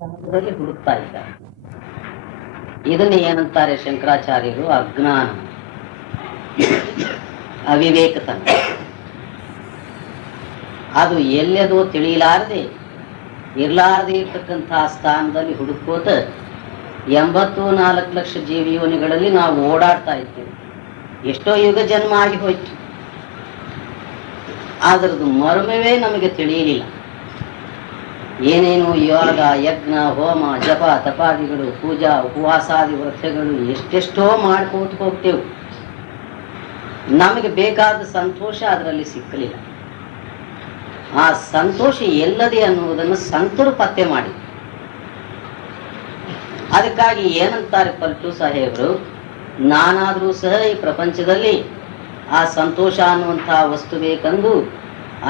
ಸಮಾಜದಲ್ಲಿ ಹುಡುಕ್ತಾ ಇದ್ದಾರೆ. ಇದನ್ನ ಏನಂತಾರೆ ಶಂಕರಾಚಾರ್ಯರು? ಅಜ್ಞಾನ, ಅವಿವೇಕತನ. ಅದು ಎಲ್ಲೆದೋ ತಿಳಿಯಲಾರದೆ ಇರ್ಲಾರದೆ ಇರ್ತಕ್ಕಂತಹ ಸ್ಥಾನದಲ್ಲಿ ಹುಡುಕೋತ 84 ಲಕ್ಷ ಜೀವಿಯೋನಿಗಳಲ್ಲಿ ನಾವು ಓಡಾಡ್ತಾ ಇದ್ದೇವೆ. ಎಷ್ಟೋ ಯುಗ ಜನ್ಮ ಆಗಿ ಹೋಯ್ತು, ಅದರದ್ದು ಮರ್ಮವೇ ನಮಗೆ ತಿಳಿಯಲಿಲ್ಲ. ಏನೇನು ಯೋಗ, ಯಜ್ಞ, ಹೋಮ, ಜಪ, ತಪಾದಿಗಳು, ಪೂಜಾ, ಉಪವಾಸಾದಿ ವ್ರತಗಳು ಎಷ್ಟೆಷ್ಟೋ ಮಾಡ್ಕೋತ ಹೋಗ್ತೇವೆ. ನಮಗೆ ಬೇಕಾದ ಸಂತೋಷ ಅದರಲ್ಲಿ ಸಿಕ್ಕಲಿಲ್ಲ. ಆ ಸಂತೋಷ ಎಲ್ಲದೆ ಅನ್ನುವುದನ್ನು ಸಂತರು ಪತ್ತೆ ಮಾಡಿ. ಅದಕ್ಕಾಗಿ ಏನಂತಾರೆ ಪಲ್ಟು ಸಾಹೇಬರು, ನಾನಾದರೂ ಸಹ ಈ ಪ್ರಪಂಚದಲ್ಲಿ ಆ ಸಂತೋಷ ಅನ್ನುವಂತಹ ವಸ್ತು ಬೇಕೆಂದು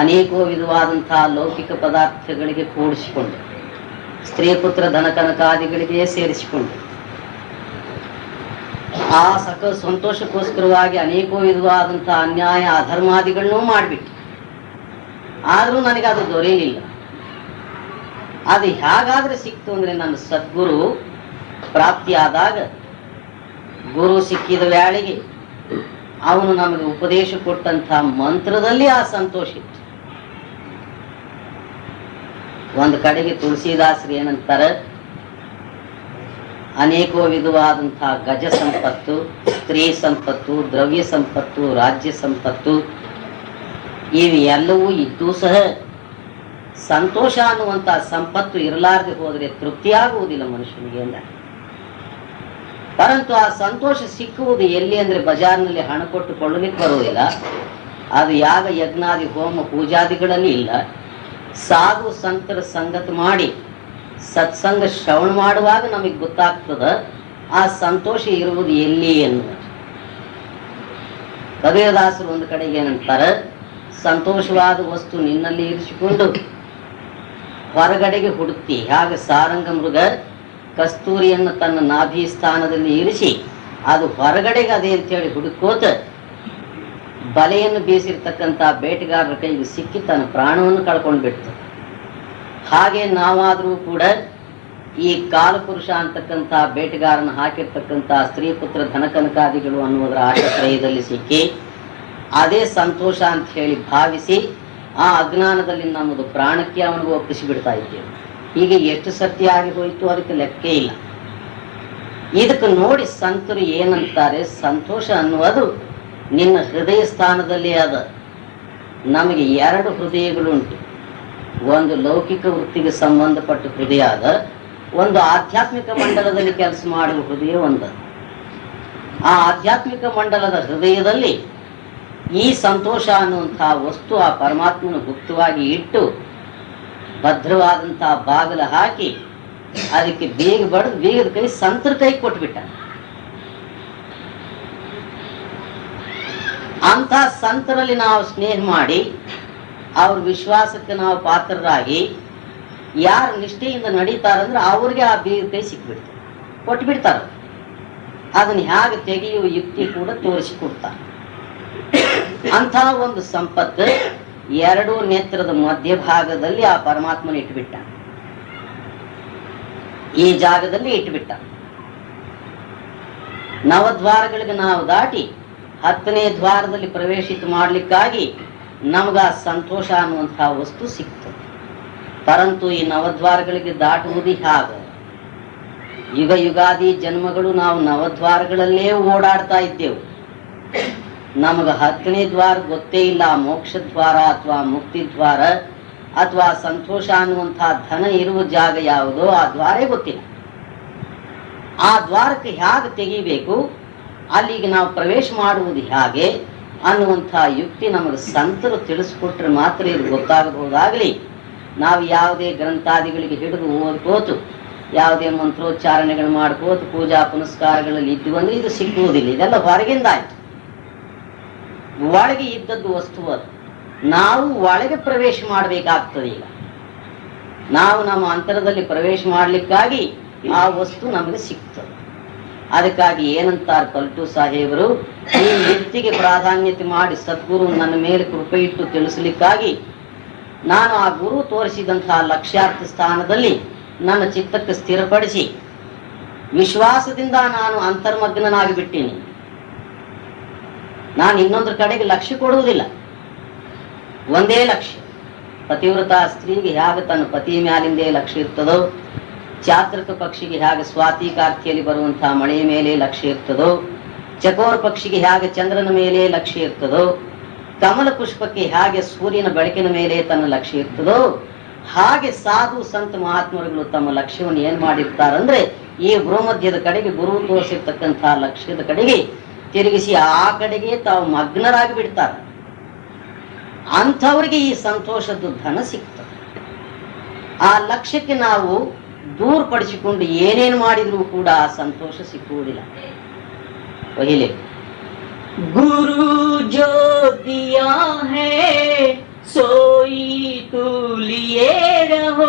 ಅನೇಕೋ ವಿಧವಾದಂತಹ ಲೌಕಿಕ ಪದಾರ್ಥಗಳಿಗೆ ಕೂಡಿಸಿಕೊಂಡೆ, ಸ್ತ್ರೀ ಪುತ್ರ ಧನ ಕನಕಾದಿಗಳಿಗೆ ಸೇರಿಸಿಕೊಂಡೆ. ಆ ಸಂತೋಷಕ್ಕೋಸ್ಕರವಾಗಿ ಅನೇಕೋ ವಿಧವಾದಂತಹ ಅನ್ಯಾಯ ಅಧರ್ಮಾದಿಗಳನ್ನೂ ಮಾಡಿಬಿಟ್ಟು, ಆದರೂ ನನಗೆ ಅದು ದೊರೆಯಲಿಲ್ಲ. ಅದು ಹೇಗಾದ್ರೆ ಸಿಕ್ತು ಅಂದ್ರೆ, ನನ್ನ ಸದ್ಗುರು ಪ್ರಾಪ್ತಿಯಾದಾಗ, ಗುರು ಸಿಕ್ಕಿದ ವೇಳೆಗೆ ಅವನು ನಮಗೆ ಉಪದೇಶ ಕೊಟ್ಟಂತಹ ಮಂತ್ರದಲ್ಲಿ ಆ ಸಂತೋಷ ಇತ್ತು. ಒಂದು ಕಡೆಗೆ ತುಳಸಿದಾಸರು ಏನಂತಾರೆ, ಅನೇಕೋ ವಿಧವಾದಂತಹ ಗಜ ಸಂಪತ್ತು, ಸ್ತ್ರೀ ಸಂಪತ್ತು, ದ್ರವ್ಯ ಸಂಪತ್ತು, ರಾಜ್ಯ ಸಂಪತ್ತು ಇವು ಎಲ್ಲವೂ ಇದ್ದೂ ಸಹ ಸಂತೋಷ ಅನ್ನುವಂತಹ ಸಂಪತ್ತು ಇರಲಾರದೆ ಹೋದರೆ ತೃಪ್ತಿಯಾಗುವುದಿಲ್ಲ ಮನುಷ್ಯನಿಗೆ ಎಂದ. ಪರಂತು ಆ ಸಂತೋಷ ಸಿಕ್ಕುವುದು ಎಲ್ಲಿ ಅಂದ್ರೆ, ಬಜಾರ್ನಲ್ಲಿ ಹಣ ಕೊಟ್ಟು ಕೊಳ್ಳಲಿಕ್ಕೆ ಬರುವುದಿಲ್ಲ. ಅದು ಯಾಗ ಯಜ್ಞಾದಿ ಹೋಮ ಪೂಜಾದಿಗಳಲ್ಲಿ ಇಲ್ಲ. ಸಾಧು ಸಂತರ ಸಂಗತಿ ಮಾಡಿ ಸತ್ಸಂಗ ಶ್ರವಣ ಮಾಡುವಾಗ ನಮಗೆ ಗೊತ್ತಾಗ್ತದ ಆ ಸಂತೋಷ ಇರುವುದು ಎಲ್ಲಿ ಎನ್ನುವ. ಕಬೀರದಾಸರು ಒಂದು ಕಡೆಗೆ ಏನಂತಾರೆ, ಸಂತೋಷವಾದ ವಸ್ತು ನಿನ್ನಲ್ಲಿ ಇರಿಸಿಕೊಂಡು ಹೊರಗಡೆಗೆ ಹುಡುಕ್ತಿ. ಹಾಗೆ ಸಾರಂಗ ಮೃಗ ಕಸ್ತೂರಿಯನ್ನು ತನ್ನ ನಾಭಿ ಸ್ಥಾನದಲ್ಲಿ ಇರಿಸಿ ಅದು ಹೊರಗಡೆಗೆ ಅದೇ ಅಂತೇಳಿ ಹುಡುಕೋತ ಬಲೆಯನ್ನು ಬೀಸಿರ್ತಕ್ಕಂಥ ಬೇಟೆಗಾರರ ಕೈಗೆ ಸಿಕ್ಕಿ ತನ್ನ ಪ್ರಾಣವನ್ನು ಕಳ್ಕೊಂಡು ಬಿಡ್ತು. ಹಾಗೆ ನಾವಾದರೂ ಕೂಡ ಈ ಕಾಲಪುರುಷ ಅಂತಕ್ಕಂಥ ಬೇಟೆಗಾರನ ಹಾಕಿರ್ತಕ್ಕಂಥ ಸ್ತ್ರೀ ಪುತ್ರ ಧನಕನಕಾದಿಗಳು ಅನ್ನುವುದರ ಆಶ್ರಯದಲ್ಲಿ ಸಿಕ್ಕಿ ಅದೇ ಸಂತೋಷ ಅಂತ ಹೇಳಿ ಭಾವಿಸಿ ಆ ಅಜ್ಞಾನದಲ್ಲಿ ನಮ್ಮದು ಪ್ರಾಣಕ್ಕೆ ಅವನಿಗೆ ಒಪ್ಪಿಸಿ ಬಿಡ್ತಾ ಇದ್ದೇವೆ. ಹೀಗೆ ಎಷ್ಟು ಸತ್ಯ ಆಗಿ ಹೋಯಿತು ಅದಕ್ಕೆ ಲೆಕ್ಕೇ ಇಲ್ಲ. ಇದಕ್ಕೆ ನೋಡಿ ಸಂತರು ಏನಂತಾರೆ, ಸಂತೋಷ ಅನ್ನುವುದು ನಿನ್ನ ಹೃದಯ ಸ್ಥಾನದಲ್ಲಿ ಅದ. ನಮಗೆ 2 ಹೃದಯಗಳುಂಟು. ಒಂದು ಲೌಕಿಕ ವೃತ್ತಿಗೆ ಸಂಬಂಧಪಟ್ಟ ಹೃದಯ ಅದ, ಒಂದು ಆಧ್ಯಾತ್ಮಿಕ ಮಂಡಲದಲ್ಲಿ ಕೆಲಸ ಮಾಡುವ ಹೃದಯ ಒಂದು. ಆ ಆಧ್ಯಾತ್ಮಿಕ ಮಂಡಲದ ಹೃದಯದಲ್ಲಿ ಈ ಸಂತೋಷ ಅನ್ನುವಂತಹ ವಸ್ತು ಆ ಪರಮಾತ್ಮನ ಗುಪ್ತವಾಗಿ ಇಟ್ಟು ಭದ್ರವಾದಂತಹ ಬಾಗಿಲ ಹಾಕಿ ಅದಕ್ಕೆ ಬೇಗ ಬಡಿದು ಬೇಗದ ಕೈ ಸಂತರ ಕೈ ಕೊಟ್ಬಿಟ್ಟ. ಅಂತ ಸಂತರಲ್ಲಿ ನಾವು ಸ್ನೇಹ ಮಾಡಿ ಅವ್ರ ವಿಶ್ವಾಸಕ್ಕೆ ನಾವು ಪಾತ್ರರಾಗಿ ಯಾರು ನಿಷ್ಠೆಯಿಂದ ನಡೀತಾರಂದ್ರೆ ಅವ್ರಿಗೆ ಆ ಬೇಗ ಕೈ ಸಿಕ್ಬಿಡ್ತಾರೆ, ಕೊಟ್ಬಿಡ್ತಾರ. ಅದನ್ನ ಹೇಗೆ ತೆಗೆಯುವ ಯುಕ್ತಿ ಕೂಡ ತೋರಿಸಿಕೊಡ್ತಾರೆ. ಅಂಥ ಒಂದು ಸಂಪತ್ತು 2 ನೇತ್ರದ ಮಧ್ಯಭಾಗದಲ್ಲಿ ಆ ಪರಮಾತ್ಮನ ಇಟ್ಬಿಟ್ಟ, ಈ ಜಾಗದಲ್ಲಿ ಇಟ್ಬಿಟ್ಟ. ನವದ್ವಾರಗಳಿಗೆ ನಾವು ದಾಟಿ 10ನೇ ದ್ವಾರದಲ್ಲಿ ಪ್ರವೇಶಿತ ಮಾಡ್ಲಿಕ್ಕಾಗಿ ನಮಗ ಸಂತೋಷ ಅನ್ನುವಂತಹ ವಸ್ತು ಸಿಕ್ತು. ಪರಂತು ಈ ನವದ್ವಾರಗಳಿಗೆ ದಾಟುವುದು ಹೇಗ? ಯುಗ ಯುಗಾದಿ ಜನ್ಮಗಳು ನಾವು ನವದ್ವಾರಗಳಲ್ಲೇ ಓಡಾಡ್ತಾ ಇದ್ದೆವು. ನಮಗ 10ನೇ ದ್ವಾರ ಗೊತ್ತೇ ಇಲ್ಲ. ಮೋಕ್ಷ ದ್ವಾರ ಅಥವಾ ಮುಕ್ತಿ ದ್ವಾರ ಅಥವಾ ಸಂತೋಷ ಅನ್ನುವಂತಹ ಧನ ಇರುವ ಜಾಗ ಯಾವುದೋ ಆ ದ್ವಾರೇ ಗೊತ್ತಿಲ್ಲ. ಆ ದ್ವಾರಕ್ಕೆ ಹೇಗೆ ತೆಗಿಬೇಕು, ಅಲ್ಲಿಗೆ ನಾವು ಪ್ರವೇಶ ಮಾಡುವುದು ಹೇಗೆ ಅನ್ನುವಂತಹ ಯುಕ್ತಿ ನಮಗೆ ಸಂತರು ತಿಳಿಸ್ಕೊಟ್ರೆ ಮಾತ್ರ ಇದು ಗೊತ್ತಾಗಬಹುದಾಗಲಿ. ನಾವು ಯಾವುದೇ ಗ್ರಂಥಾದಿಗಳಿಗೆ ಹಿಡಿದು ಓದ್ಕೋತು, ಯಾವುದೇ ಮಂತ್ರೋಚ್ಚಾರಣೆಗಳು ಮಾಡ್ಕೋತು, ಪೂಜಾ ಪುನಸ್ಕಾರಗಳಲ್ಲಿ ಇದ್ದು ಅಂದ್ರೆ ಇದು ಸಿಕ್ಕುವುದಿಲ್ಲ. ಇದೆಲ್ಲ ಹೊರಗಿಂದ ಆಯ್ತು. ಒಳಗೆ ಇದ್ದದ್ದು ವಸ್ತು ಅದು. ನಾವು ಒಳಗೆ ಪ್ರವೇಶ ಮಾಡಬೇಕಾಗ್ತದೆ. ಈಗ ನಾವು ನಮ್ಮ ಅಂತರದಲ್ಲಿ ಪ್ರವೇಶ ಮಾಡಲಿಕ್ಕಾಗಿ ಆ ವಸ್ತು ನಮಗೆ ಸಿಗ್ತದೆ. ಅದಕ್ಕಾಗಿ ಏನಂತಾರೆ ಪಲ್ಟು ಸಾಹೇಬರು, ಈ ವ್ಯಕ್ತಿಗೆ ಪ್ರಾಧಾನ್ಯತೆ ಮಾಡಿ ಸದ್ಗುರು ನನ್ನ ಮೇಲೆ ಕೃಪೆ ಇಟ್ಟು ತಿಳಿಸಲಿಕ್ಕಾಗಿ ನಾನು ಆ ಗುರು ತೋರಿಸಿದಂತಹ ಲಕ್ಷ್ಯಾರ್ಥ ಸ್ಥಾನದಲ್ಲಿ ನನ್ನ ಚಿತ್ತಕ್ಕೆ ಸ್ಥಿರಪಡಿಸಿ ವಿಶ್ವಾಸದಿಂದ ನಾನು ಅಂತರ್ಮಗ್ನಾಗಿ ಬಿಟ್ಟೀನಿ. ನಾನು ಇನ್ನೊಂದ್ರ ಕಡೆಗೆ ಲಕ್ಷ್ಯ ಕೊಡುವುದಿಲ್ಲ, ಒಂದೇ ಲಕ್ಷ್ಯ. ಪತಿವ್ರತ ಸ್ತ್ರೀಗೆ ಹೇಗೆ ತನ್ನ ಪತಿ ಮ್ಯಾಲಿಂದೇ ಲಕ್ಷ್ಯ ಇರ್ತದೋ, ಚಾತ್ರಕ ಪಕ್ಷಿಗೆ ಹೇಗೆ ಸ್ವಾತಿ ಕಾರ್ತಿಯಲ್ಲಿ ಬರುವಂತಹ ಮಳೆಯ ಮೇಲೆ ಲಕ್ಷ್ಯ ಇರ್ತದೋ, ಚಕೋರ ಪಕ್ಷಿಗೆ ಹೇಗೆ ಚಂದ್ರನ ಮೇಲೆ ಲಕ್ಷ್ಯ ಇರ್ತದೋ, ಕಮಲ ಪುಷ್ಪಕ್ಕೆ ಹೇಗೆ ಸೂರ್ಯನ ಬೆಳಕಿನ ಮೇಲೆ ತನ್ನ ಲಕ್ಷ್ಯ ಇರ್ತದೋ, ಹಾಗೆ ಸಾಧು ಸಂತ ಮಹಾತ್ಮರುಗಳು ತಮ್ಮ ಲಕ್ಷ್ಯವನ್ನು ಏನ್ ಮಾಡಿರ್ತಾರಂದ್ರೆ ಈ ಭೂಮಧ್ಯದ ಕಡೆಗೆ ಗುರು ತೋರಿಸಿರ್ತಕ್ಕಂತಹ ಲಕ್ಷ್ಯದ ಕಡೆಗೆ ತಿರುಗಿಸಿ ಆ ಕಡೆಗೆ ತಾವು ಮಗ್ನರಾಗಿ ಬಿಡ್ತಾರೆ. ಅಂಥವ್ರಿಗೆ ಈ ಸಂತೋಷದ ಧನ ಸಿಗ್ತದೆ. ಆ ಲಕ್ಷ್ಯಕ್ಕೆ ನಾವು ದೂರಪಡಿಸಿಕೊಂಡು ಏನೇನು ಮಾಡಿದ್ರೂ ಕೂಡ ಆ ಸಂತೋಷ ಸಿಕ್ಕುವುದಿಲ್ಲ. ಪहिले ಗುರು ಜೋ ದಿಯಾ ಹೈ सोई तू लिए रहो,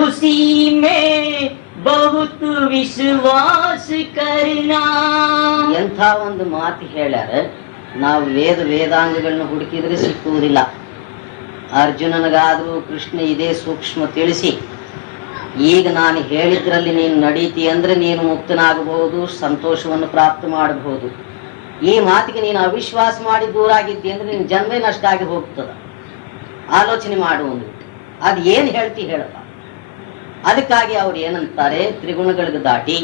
उसी में बहुत ವಿಶ್ವಾಸ करना. ಎಂಥ ಒಂದು ಮಾತು ಹೇಳ್ಯಾರ. ನಾವು ವೇದಾಂಗಗಳನ್ನ ಹುಡುಕಿದ್ರೆ ಸಿಕ್ಕುವುದಿಲ್ಲ. ಅರ್ಜುನನಿಗಾದ್ರೂ ಕೃಷ್ಣ ಇದೇ ಸೂಕ್ಷ್ಮ ತಿಳಿಸಿ, ಈಗ ನಾನು ಹೇಳಿದ್ರಲ್ಲಿ ನೀನು ನಡೀತಿ ಅಂದ್ರೆ ನೀನು ಮುಕ್ತನಾಗಬಹುದು, ಸಂತೋಷವನ್ನು ಪ್ರಾಪ್ತ ಮಾಡಬಹುದು. ಈ ಮಾತಿಗೆ ನೀನು ಅವಿಶ್ವಾಸ ಮಾಡಿ ದೂರಾಗಿದ್ದಿ ಅಂದ್ರೆ ನಿನ್ ಜನ್ಮೇ ನಷ್ಟ ಆಗಿ ಹೋಗ್ತದ. ಆಲೋಚನೆ ಮಾಡುವುದು ಅದ್ ಏನ್ ಹೇಳ್ತಿ ಹೇಳಪ್ಪ. ಅದಕ್ಕಾಗಿ ಅವ್ರು ಏನಂತಾರೆ, ತ್ರಿಗುಣಗಳಿಗೆ ದಾಟಿ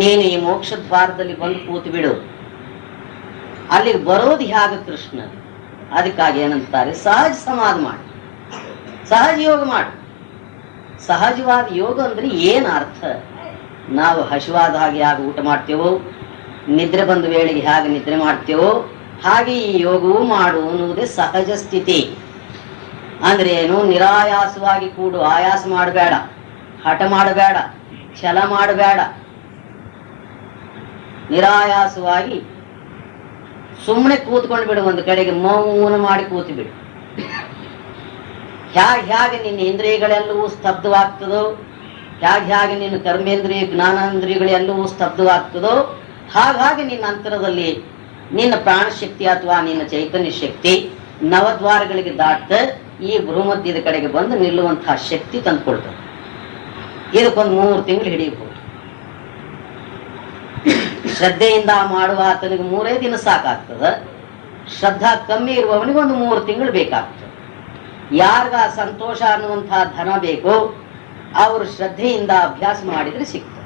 ನೀನು ಈ ಮೋಕ್ಷ ದ್ವಾರದಲ್ಲಿ ಬಂದು ಕೂತು ಬಿಡು. ಅಲ್ಲಿಗೆ ಬರೋದು ಹೇಗೆ ಕೃಷ್ಣ? ಅದಕ್ಕಾಗಿ ಏನಂತಾರೆ, ಸಹಜ ಸಮಾಧಿ ಮಾಡು, ಸಹಜ ಯೋಗ ಮಾಡು. ಸಹಜವಾದ ಯೋಗ ಅಂದ್ರೆ ಏನ್ ಅರ್ಥ? ನಾವು ಹಸಿವಾದ ಹಾಗೆ ಹೇಗೆ ಊಟ ಮಾಡ್ತೇವೋ, ನಿದ್ರೆ ಬಂದ ವೇಳೆಗೆ ಹೇಗೆ ನಿದ್ರೆ ಮಾಡ್ತೇವೋ ಹಾಗೆ ಈ ಯೋಗವೂ ಮಾಡು ಅನ್ನುವುದೇ ಸಹಜ ಸ್ಥಿತಿ. ಅಂದ್ರೆ ಏನು? ನಿರಾಯಾಸವಾಗಿ ಕೂಡು, ಆಯಾಸ ಮಾಡಬೇಡ, ಹಠ ಮಾಡಬೇಡ, ಛಲ ಮಾಡಬೇಡ. ನಿರಾಯಾಸವಾಗಿ ಸುಮ್ಮನೆ ಕೂತ್ಕೊಂಡು ಬಿಡು, ಒಂದು ಕಡೆಗೆ ಮೌನ ಮಾಡಿ ಕೂತು ಬಿಡು. ಹೇಗೆ ನಿನ್ನ ಇಂದ್ರಿಯಗಳೆಲ್ಲವೂ ಸ್ತಬ್ಧವಾಗ್ತದೋ, ಹೇಗೆ ನಿನ್ನ ಕರ್ಮೇಂದ್ರಿಯ ಜ್ಞಾನೇಂದ್ರಿಯಗಳೆಲ್ಲವೂ ಸ್ತಬ್ಧವಾಗ್ತದೋ, ಹಾಗಾಗಿ ನಿನ್ನ ಅಂತರದಲ್ಲಿ ನಿನ್ನ ಪ್ರಾಣಶಕ್ತಿ ಅಥವಾ ನಿನ್ನ ಚೈತನ್ಯ ಶಕ್ತಿ ನವದ್ವಾರಗಳಿಗೆ ದಾಟ್ತ ಈ ಭೂಮಧ್ಯದ ಕಡೆಗೆ ಬಂದು ನಿಲ್ಲುವಂತಹ ಶಕ್ತಿ ತಂದುಕೊಳ್ತದೆ. ಇದಕ್ಕೊಂದು 3 ತಿಂಗಳು ಹಿಡಿಯಬಹುದು. ಶ್ರದ್ಧೆಯಿಂದ ಮಾಡುವ ಆತನಿಗೆ 3 ದಿನ ಸಾಕಾಗ್ತದ. ಶ್ರದ್ಧಾ ಕಮ್ಮಿ ಇರುವವನಿಗೆ ಒಂದು 3 ತಿಂಗಳು ಬೇಕಾಗ್ತದೆ. ಯಾರಿಗ ಸಂತೋಷ ಅನ್ನುವಂತಹ ಧನ ಬೇಕೋ ಅವರು ಶ್ರದ್ಧೆಯಿಂದ ಅಭ್ಯಾಸ ಮಾಡಿದ್ರೆ ಸಿಗ್ತದೆ.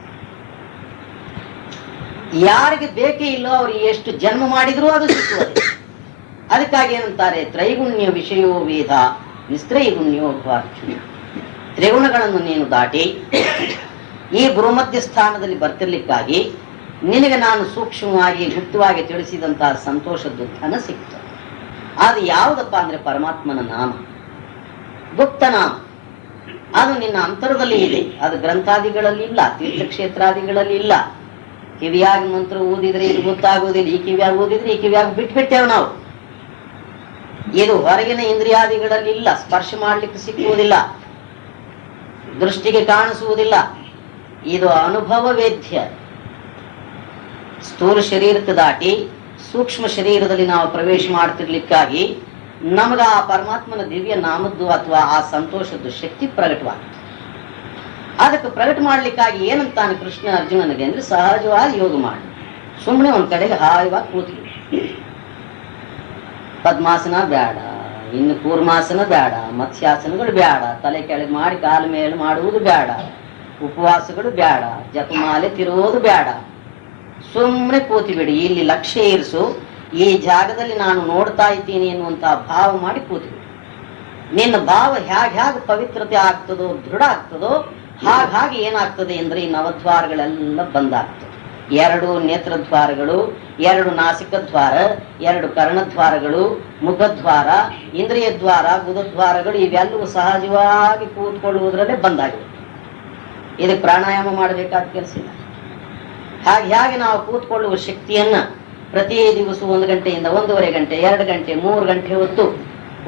ಯಾರಿಗೆ ಬೇಕೇ ಇಲ್ಲೋ ಅವ್ರು ಎಷ್ಟು ಜನ್ಮ ಮಾಡಿದ್ರು ಅದು ಸಿಕ್ಕುತ್ತದೆ. ಅದಕ್ಕಾಗಿ ಏನಂತಾರೆ, ತ್ರೈಗುಣ್ಯ ವಿಷಯೋ ವೇದ ನಿಸ್ತ್ರೈಗುಣ್ಯೋ ಭವಾರ್ಜುನ. ತ್ರಿಗುಣಗಳನ್ನು ನೀನು ದಾಟಿ ಈ ಭೂಮಧ್ಯ ಸ್ಥಾನದಲ್ಲಿ ಬರ್ತಿರ್ಲಿಕ್ಕಾಗಿ ನಿನಗೆ ನಾನು ಸೂಕ್ಷ್ಮವಾಗಿ ಗುಪ್ತವಾಗಿ ತಿಳಿಸಿದಂತಹ ಸಂತೋಷದ ಧನ ಸಿಗ್ತದೆ. ಅದು ಯಾವುದಪ್ಪ ಅಂದ್ರೆ ಪರಮಾತ್ಮನ ನಾಮ, ಗುಪ್ತ ನಾಮ. ಅದು ನಿನ್ನ ಅಂತರದಲ್ಲಿ ಇದೆ. ಅದು ಗ್ರಂಥಾದಿಗಳಲ್ಲಿ ಇಲ್ಲ, ತೀರ್ಥಕ್ಷೇತ್ರಾದಿಗಳಲ್ಲಿ ಇಲ್ಲ. ಕಿವಿಯಾಗಿ ಮಂತ್ರ ಓದಿದ್ರೆ ಇದು ಗೊತ್ತಾಗುವುದಿಲ್ಲ, ಈ ಕಿವಿಯಾಗಿ ಓದಿದ್ರೆ ಈ ಕಿವಿಯಾಗಿ ಬಿಟ್ಬಿಟ್ಟೇವೆ ನಾವು. ಇದು ಹೊರಗಿನ ಇಂದ್ರಿಯಾದಿಗಳಲ್ಲಿ ಇಲ್ಲ, ಸ್ಪರ್ಶ ಮಾಡ್ಲಿಕ್ಕೆ ಸಿಕ್ಕುವುದಿಲ್ಲ, ದೃಷ್ಟಿಗೆ ಕಾಣಿಸುವುದಿಲ್ಲ. ಇದು ಅನುಭವ ವೇದ್ಯ. ಸ್ಥೂಲ ಶರೀರಕ್ಕೆ ದಾಟಿ ಸೂಕ್ಷ್ಮ ಶರೀರದಲ್ಲಿ ನಾವು ಪ್ರವೇಶ ಮಾಡ್ತಿರ್ಲಿಕ್ಕಾಗಿ ನಮಗ ಆ ಪರಮಾತ್ಮನ ದಿವ್ಯ ನಾಮದ್ದು ಅಥವಾ ಆ ಸಂತೋಷದ ಶಕ್ತಿ ಪ್ರಕಟವಾಗ್ತದೆ. ಅದಕ್ಕೆ ಪ್ರಕಟ ಮಾಡ್ಲಿಕ್ಕಾಗಿ ಏನಂತಾನೆ ಕೃಷ್ಣ ಅರ್ಜುನನಿಗೆ ಅಂದ್ರೆ, ಸಹಜವಾಗಿ ಯೋಗ ಮಾಡಿ ಸುಮ್ಮನೆ ಒಂದ್ ಕಡೆಗೆ ಹಾಯವಾಗಿ ಕೂತಿ. ಪದ್ಮಾಸನ ಬೇಡ, ಇನ್ನು ಕೂರ್ಮಾಸನ ಬೇಡ, ಮತ್ಸ್ಯಾಸನಗಳು ಬೇಡ, ತಲೆ ಕೆಳಗೆ ಮಾಡಿ ಕಾಲ ಮೇಲೆ ಮಾಡುವುದು ಬೇಡ, ಉಪವಾಸಗಳು ಬೇಡ, ಜಪಮಾಲೆ ತಿರುವುದು ಬೇಡ. ಸುಮ್ಮನೆ ಕೂತಿಬಿಡಿ. ಇಲ್ಲಿ ಲಕ್ಷ್ಯ ಇರಿಸು, ಈ ಜಾಗದಲ್ಲಿ ನಾನು ನೋಡ್ತಾ ಇದ್ದೀನಿ ಎನ್ನುವಂತಹ ಭಾವ ಮಾಡಿ ಕೂತಿಬಿಡಿ. ನಿನ್ನ ಭಾವ ಹೇಗೆ ಪವಿತ್ರತೆ ಆಗ್ತದೋ, ದೃಢ ಆಗ್ತದೋ, ಹಾಗಾಗಿ ಏನಾಗ್ತದೆ ಅಂದ್ರೆ ಈ ನವದ್ವಾರಗಳೆಲ್ಲ ಬಂದಾಗ್ತದೆ. 2 ನೇತ್ರದ್ವಾರಗಳು, 2 ನಾಸಿಕ ದ್ವಾರ, 2 ಕರ್ಣದ್ವಾರಗಳು, ಮುಖದ್ವಾರ, ಇಂದ್ರಿಯ ದ್ವಾರ, ಗುದದ್ವಾರಗಳು ಇವೆಲ್ಲವೂ ಸಹಜವಾಗಿ ಕೂತ್ಕೊಳ್ಳುವುದರಲ್ಲೇ ಬಂದಾಗಿವೆ. ಇದಕ್ಕೆ ಪ್ರಾಣಾಯಾಮ ಮಾಡಬೇಕಾದ ಕೆಲಸ ಇಲ್ಲ. ಹಾಗೆ ನಾವು ಕೂತ್ಕೊಳ್ಳುವ ಶಕ್ತಿಯನ್ನ ಪ್ರತಿ ದಿವಸ 1 ಗಂಟೆಯಿಂದ 1.5 ಗಂಟೆ, 2 ಗಂಟೆ, 3 ಗಂಟೆ ಹೊತ್ತು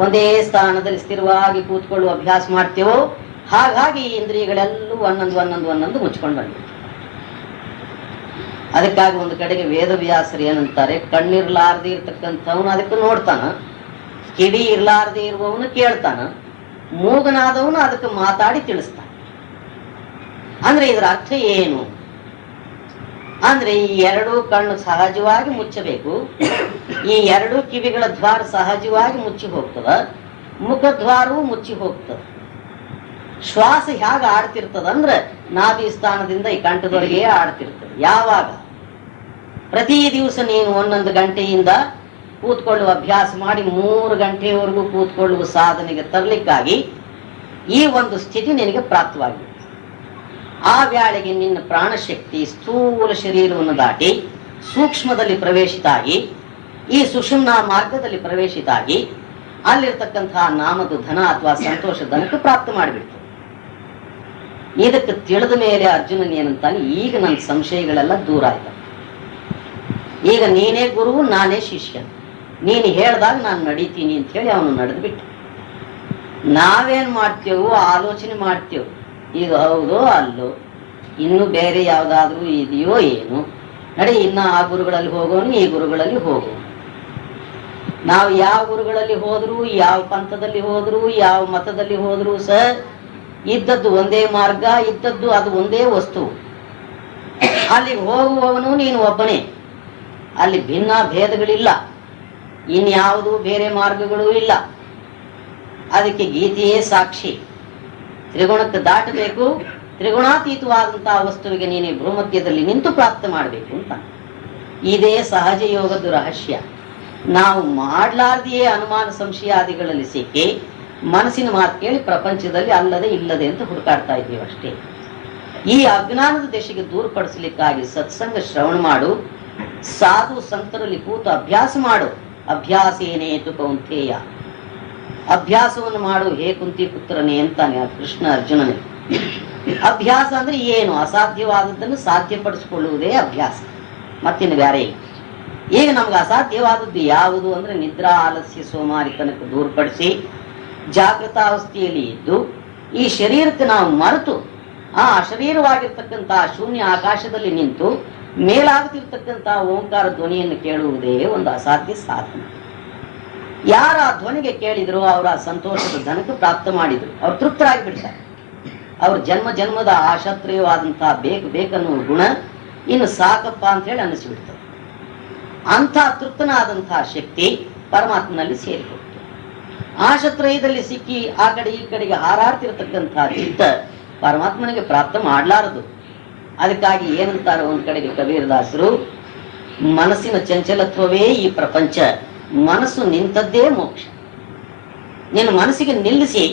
ಒಂದೇ ಸ್ಥಾನದಲ್ಲಿ ಸ್ಥಿರವಾಗಿ ಕೂತ್ಕೊಳ್ಳುವ ಅಭ್ಯಾಸ ಮಾಡ್ತೇವೋ ಹಾಗಾಗಿ ಈ ಇಂದ್ರಿಯಗಳೆಲ್ಲೂ ಒಂದೊಂದು ಮುಚ್ಕೊಂಡು ಬಂದಿವೆ. ಅದಕ್ಕಾಗಿ ಒಂದು ಕಡೆಗೆ ವೇದವ್ಯಾಸರು ಏನಂತಾರೆ, ಕಣ್ಣಿರ್ಲಾರ್ದೆ ಇರ್ತಕ್ಕಂಥವನು ಅದಕ್ಕೆ ನೋಡ್ತಾನ, ಕಿವಿ ಇರ್ಲಾರ್ದೆ ಇರುವವನು ಕೇಳ್ತಾನ, ಮೂಗನಾದವನು ಅದಕ್ಕೆ ಮಾತಾಡಿ ತಿಳಿಸ್ತಾನ. ಅಂದ್ರೆ ಇದರ ಅರ್ಥ ಏನು ಅಂದ್ರೆ ಈ ಎರಡೂ ಕಣ್ಣು ಸಹಜವಾಗಿ ಮುಚ್ಚಬೇಕು, ಈ ಎರಡೂ ಕಿವಿಗಳ ದ್ವಾರ ಸಹಜವಾಗಿ ಮುಚ್ಚಿ ಹೋಗ್ತದ, ಮುಖದ್ವಾರವೂ ಮುಚ್ಚಿ ಹೋಗ್ತದ. ಶ್ವಾಸ ಹೇಗ ಆಡ್ತಿರ್ತದಂದ್ರೆ ನಾಭಿ ಸ್ಥಾನದಿಂದ ಈ ಕಂಠದೊಳಗೆ ಆಡ್ತಿರ್ತದೆ. ಯಾವಾಗ ಪ್ರತಿ ದಿವಸ ನೀನು 1 ಗಂಟೆಯಿಂದ ಕೂತ್ಕೊಳ್ಳುವ ಅಭ್ಯಾಸ ಮಾಡಿ 3 ಗಂಟೆಯವರೆಗೂ ಕೂತ್ಕೊಳ್ಳುವ ಸಾಧನೆಗೆ ತರಲಿಕ್ಕಾಗಿ ಈ ಒಂದು ಸ್ಥಿತಿ ನಿನಗೆ ಪ್ರಾಪ್ತವಾಗಿದೆ. ಆ ವೇಳೆಗೆ ನಿನ್ನ ಪ್ರಾಣಶಕ್ತಿ ಸ್ಥೂಲ ಶರೀರವನ್ನು ದಾಟಿ ಸೂಕ್ಷ್ಮದಲ್ಲಿ ಪ್ರವೇಶಿತಾಗಿ ಈ ಸುಷುಮ್ನಾ ಮಾರ್ಗದಲ್ಲಿ ಪ್ರವೇಶಿತಾಗಿ ಅಲ್ಲಿರ್ತಕ್ಕಂತಹ ನಾಮದು ಧನ ಅಥವಾ ಸಂತೋಷ ಧನಕ್ಕೆ ಪ್ರಾಪ್ತ ಮಾಡಿಬಿಡ್ತು. ಇದಕ್ಕೆ ತಿಳಿದ ಮೇಲೆ ಅರ್ಜುನನ್ ಏನಂತಾನೆ, ಈಗ ನನ್ನ ಸಂಶಯಗಳೆಲ್ಲ ದೂರ ಆಯ್ತು, ಈಗ ನೀನೇ ಗುರು ನಾನೇ ಶಿಷ್ಯ, ನೀನು ಹೇಳ್ದಾಗ ನಾನು ನಡೀತೀನಿ ಅಂತ ಹೇಳಿ ಅವನು ನಡೆದು ಬಿಟ್ಟು. ನಾವೇನ್ ಮಾಡ್ತೇವೋ ಆಲೋಚನೆ ಮಾಡ್ತೇವೆ, ಇದು ಹೌದೋ ಅಲ್ಲೋ, ಇನ್ನು ಬೇರೆ ಯಾವ್ದಾದ್ರೂ ಇದೆಯೋ ಏನು, ನಡಿ ಇನ್ನ ಆ ಗುರುಗಳಲ್ಲಿ ಹೋಗೋನು ಈ ಗುರುಗಳಲ್ಲಿ ಹೋಗೋನು. ನಾವು ಯಾವ ಗುರುಗಳಲ್ಲಿ ಹೋದ್ರು, ಯಾವ ಪಂಥದಲ್ಲಿ ಹೋದ್ರು, ಯಾವ ಮತದಲ್ಲಿ ಹೋದ್ರು ಸರ್ ಇದ್ದದ್ದು ಒಂದೇ ಮಾರ್ಗ, ಇದ್ದದ್ದು ಅದು ಒಂದೇ ವಸ್ತು. ಅಲ್ಲಿಗೆ ಹೋಗುವವನು ನೀನು ಒಬ್ಬನೇ, ಅಲ್ಲಿ ಭಿನ್ನ ಭೇದಗಳಿಲ್ಲ, ಇನ್ಯಾವುದು ಬೇರೆ ಮಾರ್ಗಗಳೂ ಇಲ್ಲ. ಅದಕ್ಕೆ ಗೀತೆಯೇ ಸಾಕ್ಷಿ. ತ್ರಿಗುಣಕ್ಕೆ ದಾಟಬೇಕು, ತ್ರಿಗುಣಾತೀತವಾದಂತಹ ವಸ್ತುವಿಗೆ ನೀನೇ ಭೂಮಧ್ಯದಲ್ಲಿ ನಿಂತು ಪ್ರಾಪ್ತ ಮಾಡಬೇಕು ಅಂತ. ಇದೇ ಸಹಜ ಯೋಗದ ರಹಸ್ಯ. ನಾವು ಮಾಡ್ಲಾರ್ದೆಯೇ ಅನುಮಾನ ಸಂಶಯಾದಿಗಳಲ್ಲಿ ಸಿಕ್ಕಿ ಮನಸ್ಸಿನ ಮಾತು ಕೇಳಿ ಪ್ರಪಂಚದಲ್ಲಿ ಅಲ್ಲದೆ ಇಲ್ಲದೆ ಅಂತ ಹುಡುಕಾಡ್ತಾ ಇದ್ದೀವಿ ಅಷ್ಟೇ. ಈ ಅಜ್ಞಾನದ ದೇಶಕ್ಕೆ ದೂರಪಡಿಸಲಿಕ್ಕಾಗಿ ಸತ್ಸಂಗ ಶ್ರವಣ ಮಾಡು, ಸಾಧು ಸಂತರಲ್ಲಿ ಕೂತು ಅಭ್ಯಾಸ ಮಾಡು. ಅಭ್ಯಾಸ ಏನೇತು ಕೌಂತೇಯ, ಅಭ್ಯಾಸವನ್ನು ಮಾಡು ಹೇ ಕುಂತಿ ಪುತ್ರನೇ ಅಂತಾನೆ ಕೃಷ್ಣ ಅರ್ಜುನನೇ. ಅಭ್ಯಾಸ ಅಂದ್ರೆ ಏನು? ಅಸಾಧ್ಯವಾದದ್ದನ್ನು ಸಾಧ್ಯಪಡಿಸಿಕೊಳ್ಳುವುದೇ ಅಭ್ಯಾಸ, ಮತ್ತಿನ್ನು ಬೇರೆ ಇಲ್ಲ. ಈಗ ನಮ್ಗೆ ಅಸಾಧ್ಯವಾದದ್ದು ಯಾವುದು ಅಂದ್ರೆ ನಿದ್ರಾ ಆಲಸ್ಯ ಸೋಮಾರಿತನಕ್ಕೆ ದೂರಪಡಿಸಿ ಜಾಗೃತಾವಸ್ಥೆಯಲ್ಲಿ ಇದ್ದು ಈ ಶರೀರಕ್ಕೆ ನಾವು ಮರೆತು ಆ ಅಶರೀರವಾಗಿರ್ತಕ್ಕಂತಹ ಶೂನ್ಯ ಆಕಾಶದಲ್ಲಿ ನಿಂತು ಮೇಲಾಗುತ್ತಿರ್ತಕ್ಕಂತಹ ಓಂಕಾರ ಧ್ವನಿಯನ್ನು ಕೇಳುವುದೇ ಒಂದು ಅಸಾಧ್ಯ ಸಾಧನೆ. ಯಾರ ಆ ಧ್ವನಿಗೆ ಕೇಳಿದ್ರು ಅವರ ಸಂತೋಷದ ಧನಕ್ಕೆ ಪ್ರಾಪ್ತ ಮಾಡಿದ್ರು, ಅವ್ರು ತೃಪ್ತರಾಗಿ ಬಿಡ್ತಾರೆ. ಅವ್ರ ಜನ್ಮ ಜನ್ಮದ ಆಶಾತ್ರಯವಾದಂತಹ ಬೇಕನ್ನುವ ಗುಣ ಇನ್ನು ಸಾಕಪ್ಪ ಅಂತ ಹೇಳಿ ಅನ್ನಿಸ್ಬಿಡ್ತದೆ. ಅಂಥ ತೃಪ್ತನಾದಂತಹ ಶಕ್ತಿ ಪರಮಾತ್ಮನಲ್ಲಿ ಸೇರಿಕೊಡ್ತು. ಆಶತ್ರಯದಲ್ಲಿ ಸಿಕ್ಕಿ ಆ ಕಡೆ ಈ ಕಡೆಗೆ ಹಾರಾಡ್ತಿರ್ತಕ್ಕಂತಹ ಚಿತ್ತ ಪರಮಾತ್ಮನಿಗೆ ಪ್ರಾಪ್ತ ಮಾಡಲಾರದು. ಅದಕ್ಕಾಗಿ ಏನಂತಾರೆ ಒಂದ್ ಕಡೆಗೆ ಕಬೀರದಾಸರು, ಮನಸ್ಸಿನ ಚಂಚಲತ್ವವೇ ಈ ಪ್ರಪಂಚ, ಮನಸ್ಸು ನಿಂತದ್ದೇ ಮೋಕ್ಷ. ನಿನ್ನ ಮನಸ್ಸಿಗೆ ನಿಲ್ಲಿಸಿ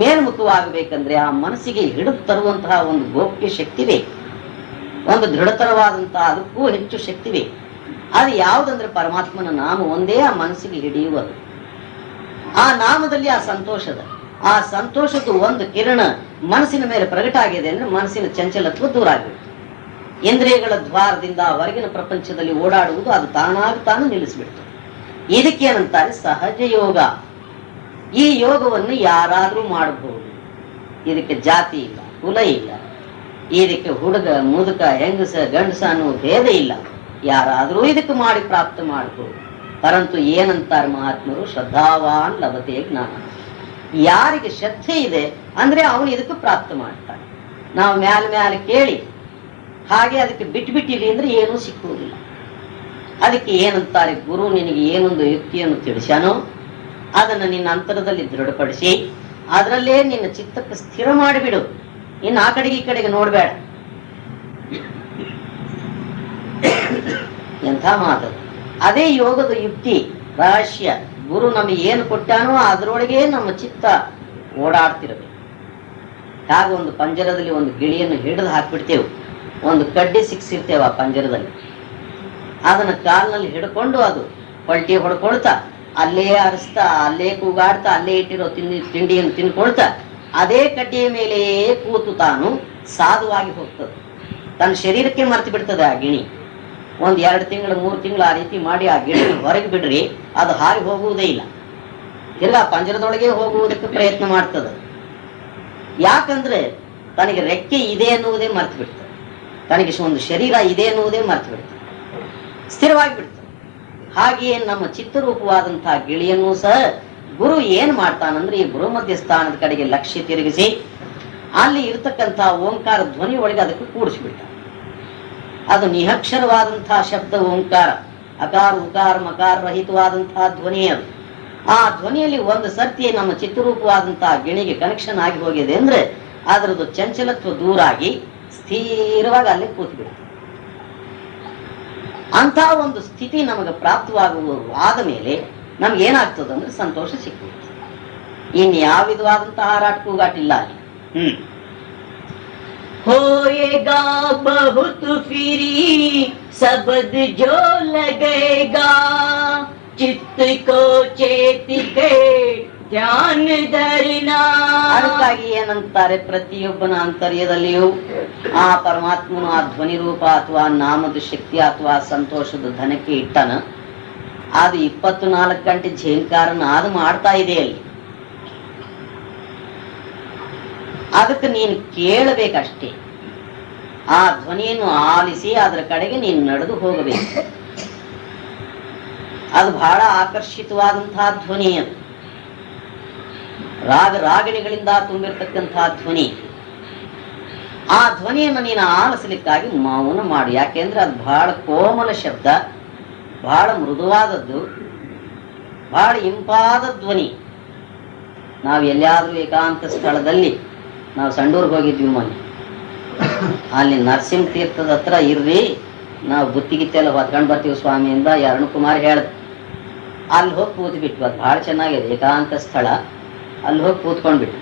ಮೇಲ್ಮುಖವಾಗಬೇಕಂದ್ರೆ ಆ ಮನಸ್ಸಿಗೆ ಹಿಡಿದು ತರುವಂತಹ ಒಂದು ಗೋಪ್ಯ ಶಕ್ತಿ ಬೇಕು, ಒಂದು ದೃಢತರವಾದಂತಹ ಅದಕ್ಕೂ ಹೆಚ್ಚು ಶಕ್ತಿ ಬೇಕು. ಅದು ಯಾವುದಂದ್ರೆ ಪರಮಾತ್ಮನ ನಾಮ ಒಂದೇ ಆ ಮನಸ್ಸಿಗೆ ಹಿಡಿಯುವುದು. ಆ ನಾಮದಲ್ಲಿ ಆ ಸಂತೋಷದ ಒಂದು ಕಿರಣ ಮನಸ್ಸಿನ ಮೇಲೆ ಪ್ರಗಟ ಆಗಿದೆ ಅಂದ್ರೆ ಮನಸ್ಸಿನ ಚಂಚಲತ್ವ ದೂರ ಆಗಬೇಕು. ಇಂದ್ರಿಯಗಳ ದ್ವಾರದಿಂದ ಹೊರಗಿನ ಪ್ರಪಂಚದಲ್ಲಿ ಓಡಾಡುವುದು ಅದು ತಾನಾಗಿ ತಾನು ನಿಲ್ಲಿಸ್ಬಿಡ್ತು. ಇದಕ್ಕೇನಂತಾರೆ ಸಹಜ ಯೋಗ. ಈ ಯೋಗವನ್ನು ಯಾರಾದ್ರೂ ಮಾಡಬಹುದು. ಇದಕ್ಕೆ ಜಾತಿ ಇಲ್ಲ, ಕುಲ ಇಲ್ಲ, ಇದಕ್ಕೆ ಹುಡುಗ ಮುದುಕ ಹೆಂಗಸ ಗಂಡಸ ಅನ್ನೋ ಭೇದ ಇಲ್ಲ. ಯಾರಾದ್ರೂ ಇದಕ್ಕೆ ಮಾಡಿ ಪ್ರಾಪ್ತ ಮಾಡಬಹುದು. ಪರಂತು ಏನಂತಾರೆ ಮಹಾತ್ಮರು, ಶ್ರದ್ಧಾವಾನ್ ಲಭತೆ ಜ್ಞಾನ. ಯಾರಿಗೆ ಶ್ರದ್ಧೆ ಇದೆ ಅಂದ್ರೆ ಅವನು ಇದಕ್ಕೆ ಪ್ರಾಪ್ತ ಮಾಡ್ತಾನೆ. ನಾವು ಮ್ಯಾಲ ಕೇಳಿ ಹಾಗೆ ಅದಕ್ಕೆ ಬಿಟ್ಬಿಟ್ಟಿರಿ ಅಂದ್ರೆ ಏನೂ ಸಿಕ್ಕುವುದಿಲ್ಲ. ಅದಕ್ಕೆ ಏನಂತಾರೆ, ಗುರು ನಿನಗೆ ಏನೊಂದು ಯುಕ್ತಿಯನ್ನು ತಿಳಿಸ್ಯಾನೋ ಅದನ್ನು ನಿನ್ನ ಅಂತರದಲ್ಲಿ ದೃಢಪಡಿಸಿ ಅದರಲ್ಲೇ ನಿನ್ನ ಚಿತ್ತಕ್ಕೆ ಸ್ಥಿರ ಮಾಡಿಬಿಡು. ಇನ್ನು ಆ ಕಡೆಗೆ ಈ ಕಡೆಗೆ ನೋಡ್ಬೇಡ. ಎಂಥ ಮಾತದು. ಅದೇ ಯೋಗದ ಯುಕ್ತಿ ರಹಸ್ಯ. ಗುರು ನಮಗೆ ಏನು ಕೊಟ್ಟಾನೋ ಅದರೊಳಗೆ ನಮ್ಮ ಚಿತ್ತ ಓಡಾಡ್ತಿರಬೇಕು. ಹಾಗೆ ಒಂದು ಪಂಜರದಲ್ಲಿ ಒಂದು ಗಿಳಿಯನ್ನು ಹಿಡಿದು ಹಾಕ್ಬಿಡ್ತೇವೆ, ಒಂದು ಕಡ್ಡಿ ಸಿಕ್ಸಿರ್ತೇವೆ ಆ ಪಂಜರದಲ್ಲಿ. ಅದನ್ನ ಕಾಲಿನಲ್ಲಿ ಹಿಡ್ಕೊಂಡು ಅದು ಪಲ್ಟಿ ಹೊಡ್ಕೊಳ್ತಾ ಅಲ್ಲೇ ಅರಸ್ತಾ ಅಲ್ಲೇ ಕೂಗಾಡ್ತಾ ಅಲ್ಲೇ ಇಟ್ಟಿರೋ ತಿಂಡಿಯನ್ನು ತಿನ್ಕೊಳ್ತಾ ಅದೇ ಕಡ್ಡಿಯ ಮೇಲೆ ಕೂತು ತಾನು ಸಾಧುವಾಗಿ ಹೋಗ್ತದೆ. ತನ್ನ ಶರೀರಕ್ಕೆ ಮರ್ತು ಬಿಡ್ತದೆ ಆ ಗಿಣಿ. 1-2 ತಿಂಗಳು 3 ತಿಂಗಳು ಆ ರೀತಿ ಮಾಡಿ ಆ ಗಿಣಿ ಹೊರಗೆ ಬಿಡ್ರಿ, ಅದು ಹಾರಿ ಹೋಗುವುದೇ ಇಲ್ಲ. ಇಲ್ಲ ಪಂಜರದೊಳಗೆ ಹೋಗುವುದಕ್ಕೆ ಪ್ರಯತ್ನ ಮಾಡ್ತದೆ. ಯಾಕಂದ್ರೆ ತನಗೆ ರೆಕ್ಕೆ ಇದೆ ಅನ್ನುವುದೇ ಮರ್ತು ಬಿಡ್ತದೆ, ತನಗೆ ಒಂದು ಶರೀರ ಇದೆ ಅನ್ನುವುದೇ ಮರ್ತು ಬಿಡ್ತದೆ, ಸ್ಥಿರವಾಗಿ ಬಿಡ್ತದೆ. ಹಾಗೆಯೇ ನಮ್ಮ ಚಿತ್ತರೂಪವಾದಂತಹ ಗಿಳಿಯನ್ನು ಸಹ ಗುರು ಏನ್ ಮಾಡ್ತಾನಂದ್ರೆ ಈ ಭೂಮಧ್ಯ ಸ್ಥಾನದ ಕಡೆಗೆ ಲಕ್ಷ್ಯ ತಿರುಗಿಸಿ ಅಲ್ಲಿ ಇರ್ತಕ್ಕಂಥ ಓಂಕಾರ ಧ್ವನಿ ಒಳಗೆ ಅದಕ್ಕೆ ಕೂಡಿಸ್ಬಿಟ್ಟ. ಅದು ನಿರಕ್ಷರವಾದಂತಹ ಶಬ್ದ ಓಂಕಾರ, ಅಕಾರ ಉಕಾರ ಮಕಾರ ರಹಿತವಾದಂತಹ ಧ್ವನಿ. ಅದು ಆ ಧ್ವನಿಯಲ್ಲಿ ಒಂದು ಸರ್ತಿ ನಮ್ಮ ಚಿತ್ರರೂಪವಾದಂತಹ ಗಿಣಿಗೆ ಕನೆಕ್ಷನ್ ಆಗಿ ಹೋಗಿದೆ ಅಂದ್ರೆ ಅದರದ್ದು ಚಂಚಲತ್ವ ದೂರಾಗಿ ಸ್ಥಿರವಾಗಿ ಅಲ್ಲಿ ಕೂತ್ಬಿಡುತ್ತೆ. ಅಂತ ಒಂದು ಸ್ಥಿತಿ ನಮಗೆ ಪ್ರಾಪ್ತವಾದ ಮೇಲೆ ನಮ್ಗೆ ಏನಾಗ್ತದಂದ್ರೆ ಸಂತೋಷ ಸಿಕ್ಬಿಡುತ್ತೆ. ಇನ್ ಯಾವ ವಿಧವಾದಂತಹ ಹಾರಾಟ ಕೂಗಾಟಿಲ್ಲ ಅಲ್ಲಿ. होएगा बहुत फिरी शब्द जो लगेगा चित्त को चेत के ಧ್ಯಾನ ಧರಿನಾ. ಅದಕ್ಕಾಗಿ ಏನಂತಾರೆ, ಪ್ರತಿಯೊಬ್ಬನ ಆಂತರ್ಯದಲ್ಲಿಯೂ ಆ ಪರಮಾತ್ಮನು ಆ ಧ್ವನಿ ರೂಪ ಅಥವಾ ನಾಮದ ಶಕ್ತಿ ಅಥವಾ ಸಂತೋಷದ ಧನಕ್ಕೆ ಇಟ್ಟನ. ಅದು 24 ಗಂಟೆ ಝೇಂಕಾರನ ಅದು ಮಾಡ್ತಾ ಇದೆ ಅಲ್ಲಿ. ಅದಕ್ಕೆ ನೀನು ಕೇಳಬೇಕಷ್ಟೇ. ಆ ಧ್ವನಿಯನ್ನು ಆಲಿಸಿ ಅದರ ಕಡೆಗೆ ನೀನು ನಡೆದು ಹೋಗಬೇಕು. ಅದು ಬಹಳ ಆಕರ್ಷಿತವಾದಂತಹ ಧ್ವನಿ. ಅದು ರಾಗಿಣಿಗಳಿಂದ ತುಂಬಿರ್ತಕ್ಕಂತಹ ಧ್ವನಿ. ಆ ಧ್ವನಿಯನ್ನು ನೀನು ಆಲಿಸಲಿಕ್ಕಾಗಿ ಮೌನ ಮಾಡು. ಯಾಕೆಂದ್ರೆ ಅದು ಬಹಳ ಕೋಮಲ ಶಬ್ದ, ಬಹಳ ಮೃದುವಾದದ್ದು, ಬಹಳ ಇಂಪಾದ ಧ್ವನಿ. ನಾವು ಎಲ್ಲಿಯಾದ್ರೂ ಏಕಾಂತ ಸ್ಥಳದಲ್ಲಿ, ನಾವು ಸಂಡೂರ್ಗೆ ಹೋಗಿದ್ವಿ ಮೊನ್ನೆ, ಅಲ್ಲಿ ನರಸಿಂಹ ತೀರ್ಥದ ಹತ್ರ ಇರ್ರಿ, ನಾವು ಬುತ್ತಿಗಿತ್ತೆಲ್ಲ ಹೊತ್ಕೊಂಡು ಬರ್ತೀವಿ ಸ್ವಾಮಿಯಿಂದ ಅರುಣಕುಮಾರ್ ಹೇಳ್ದ. ಅಲ್ಲಿ ಹೋಗಿ ಕೂತ್ ಬಿಟ್ವಿ. ಅದು ಬಹಳ ಚೆನ್ನಾಗಿದೆ, ಏಕಾಂತ ಸ್ಥಳ. ಅಲ್ಲಿ ಹೋಗಿ ಕೂತ್ಕೊಂಡ್ಬಿಟ್ಟು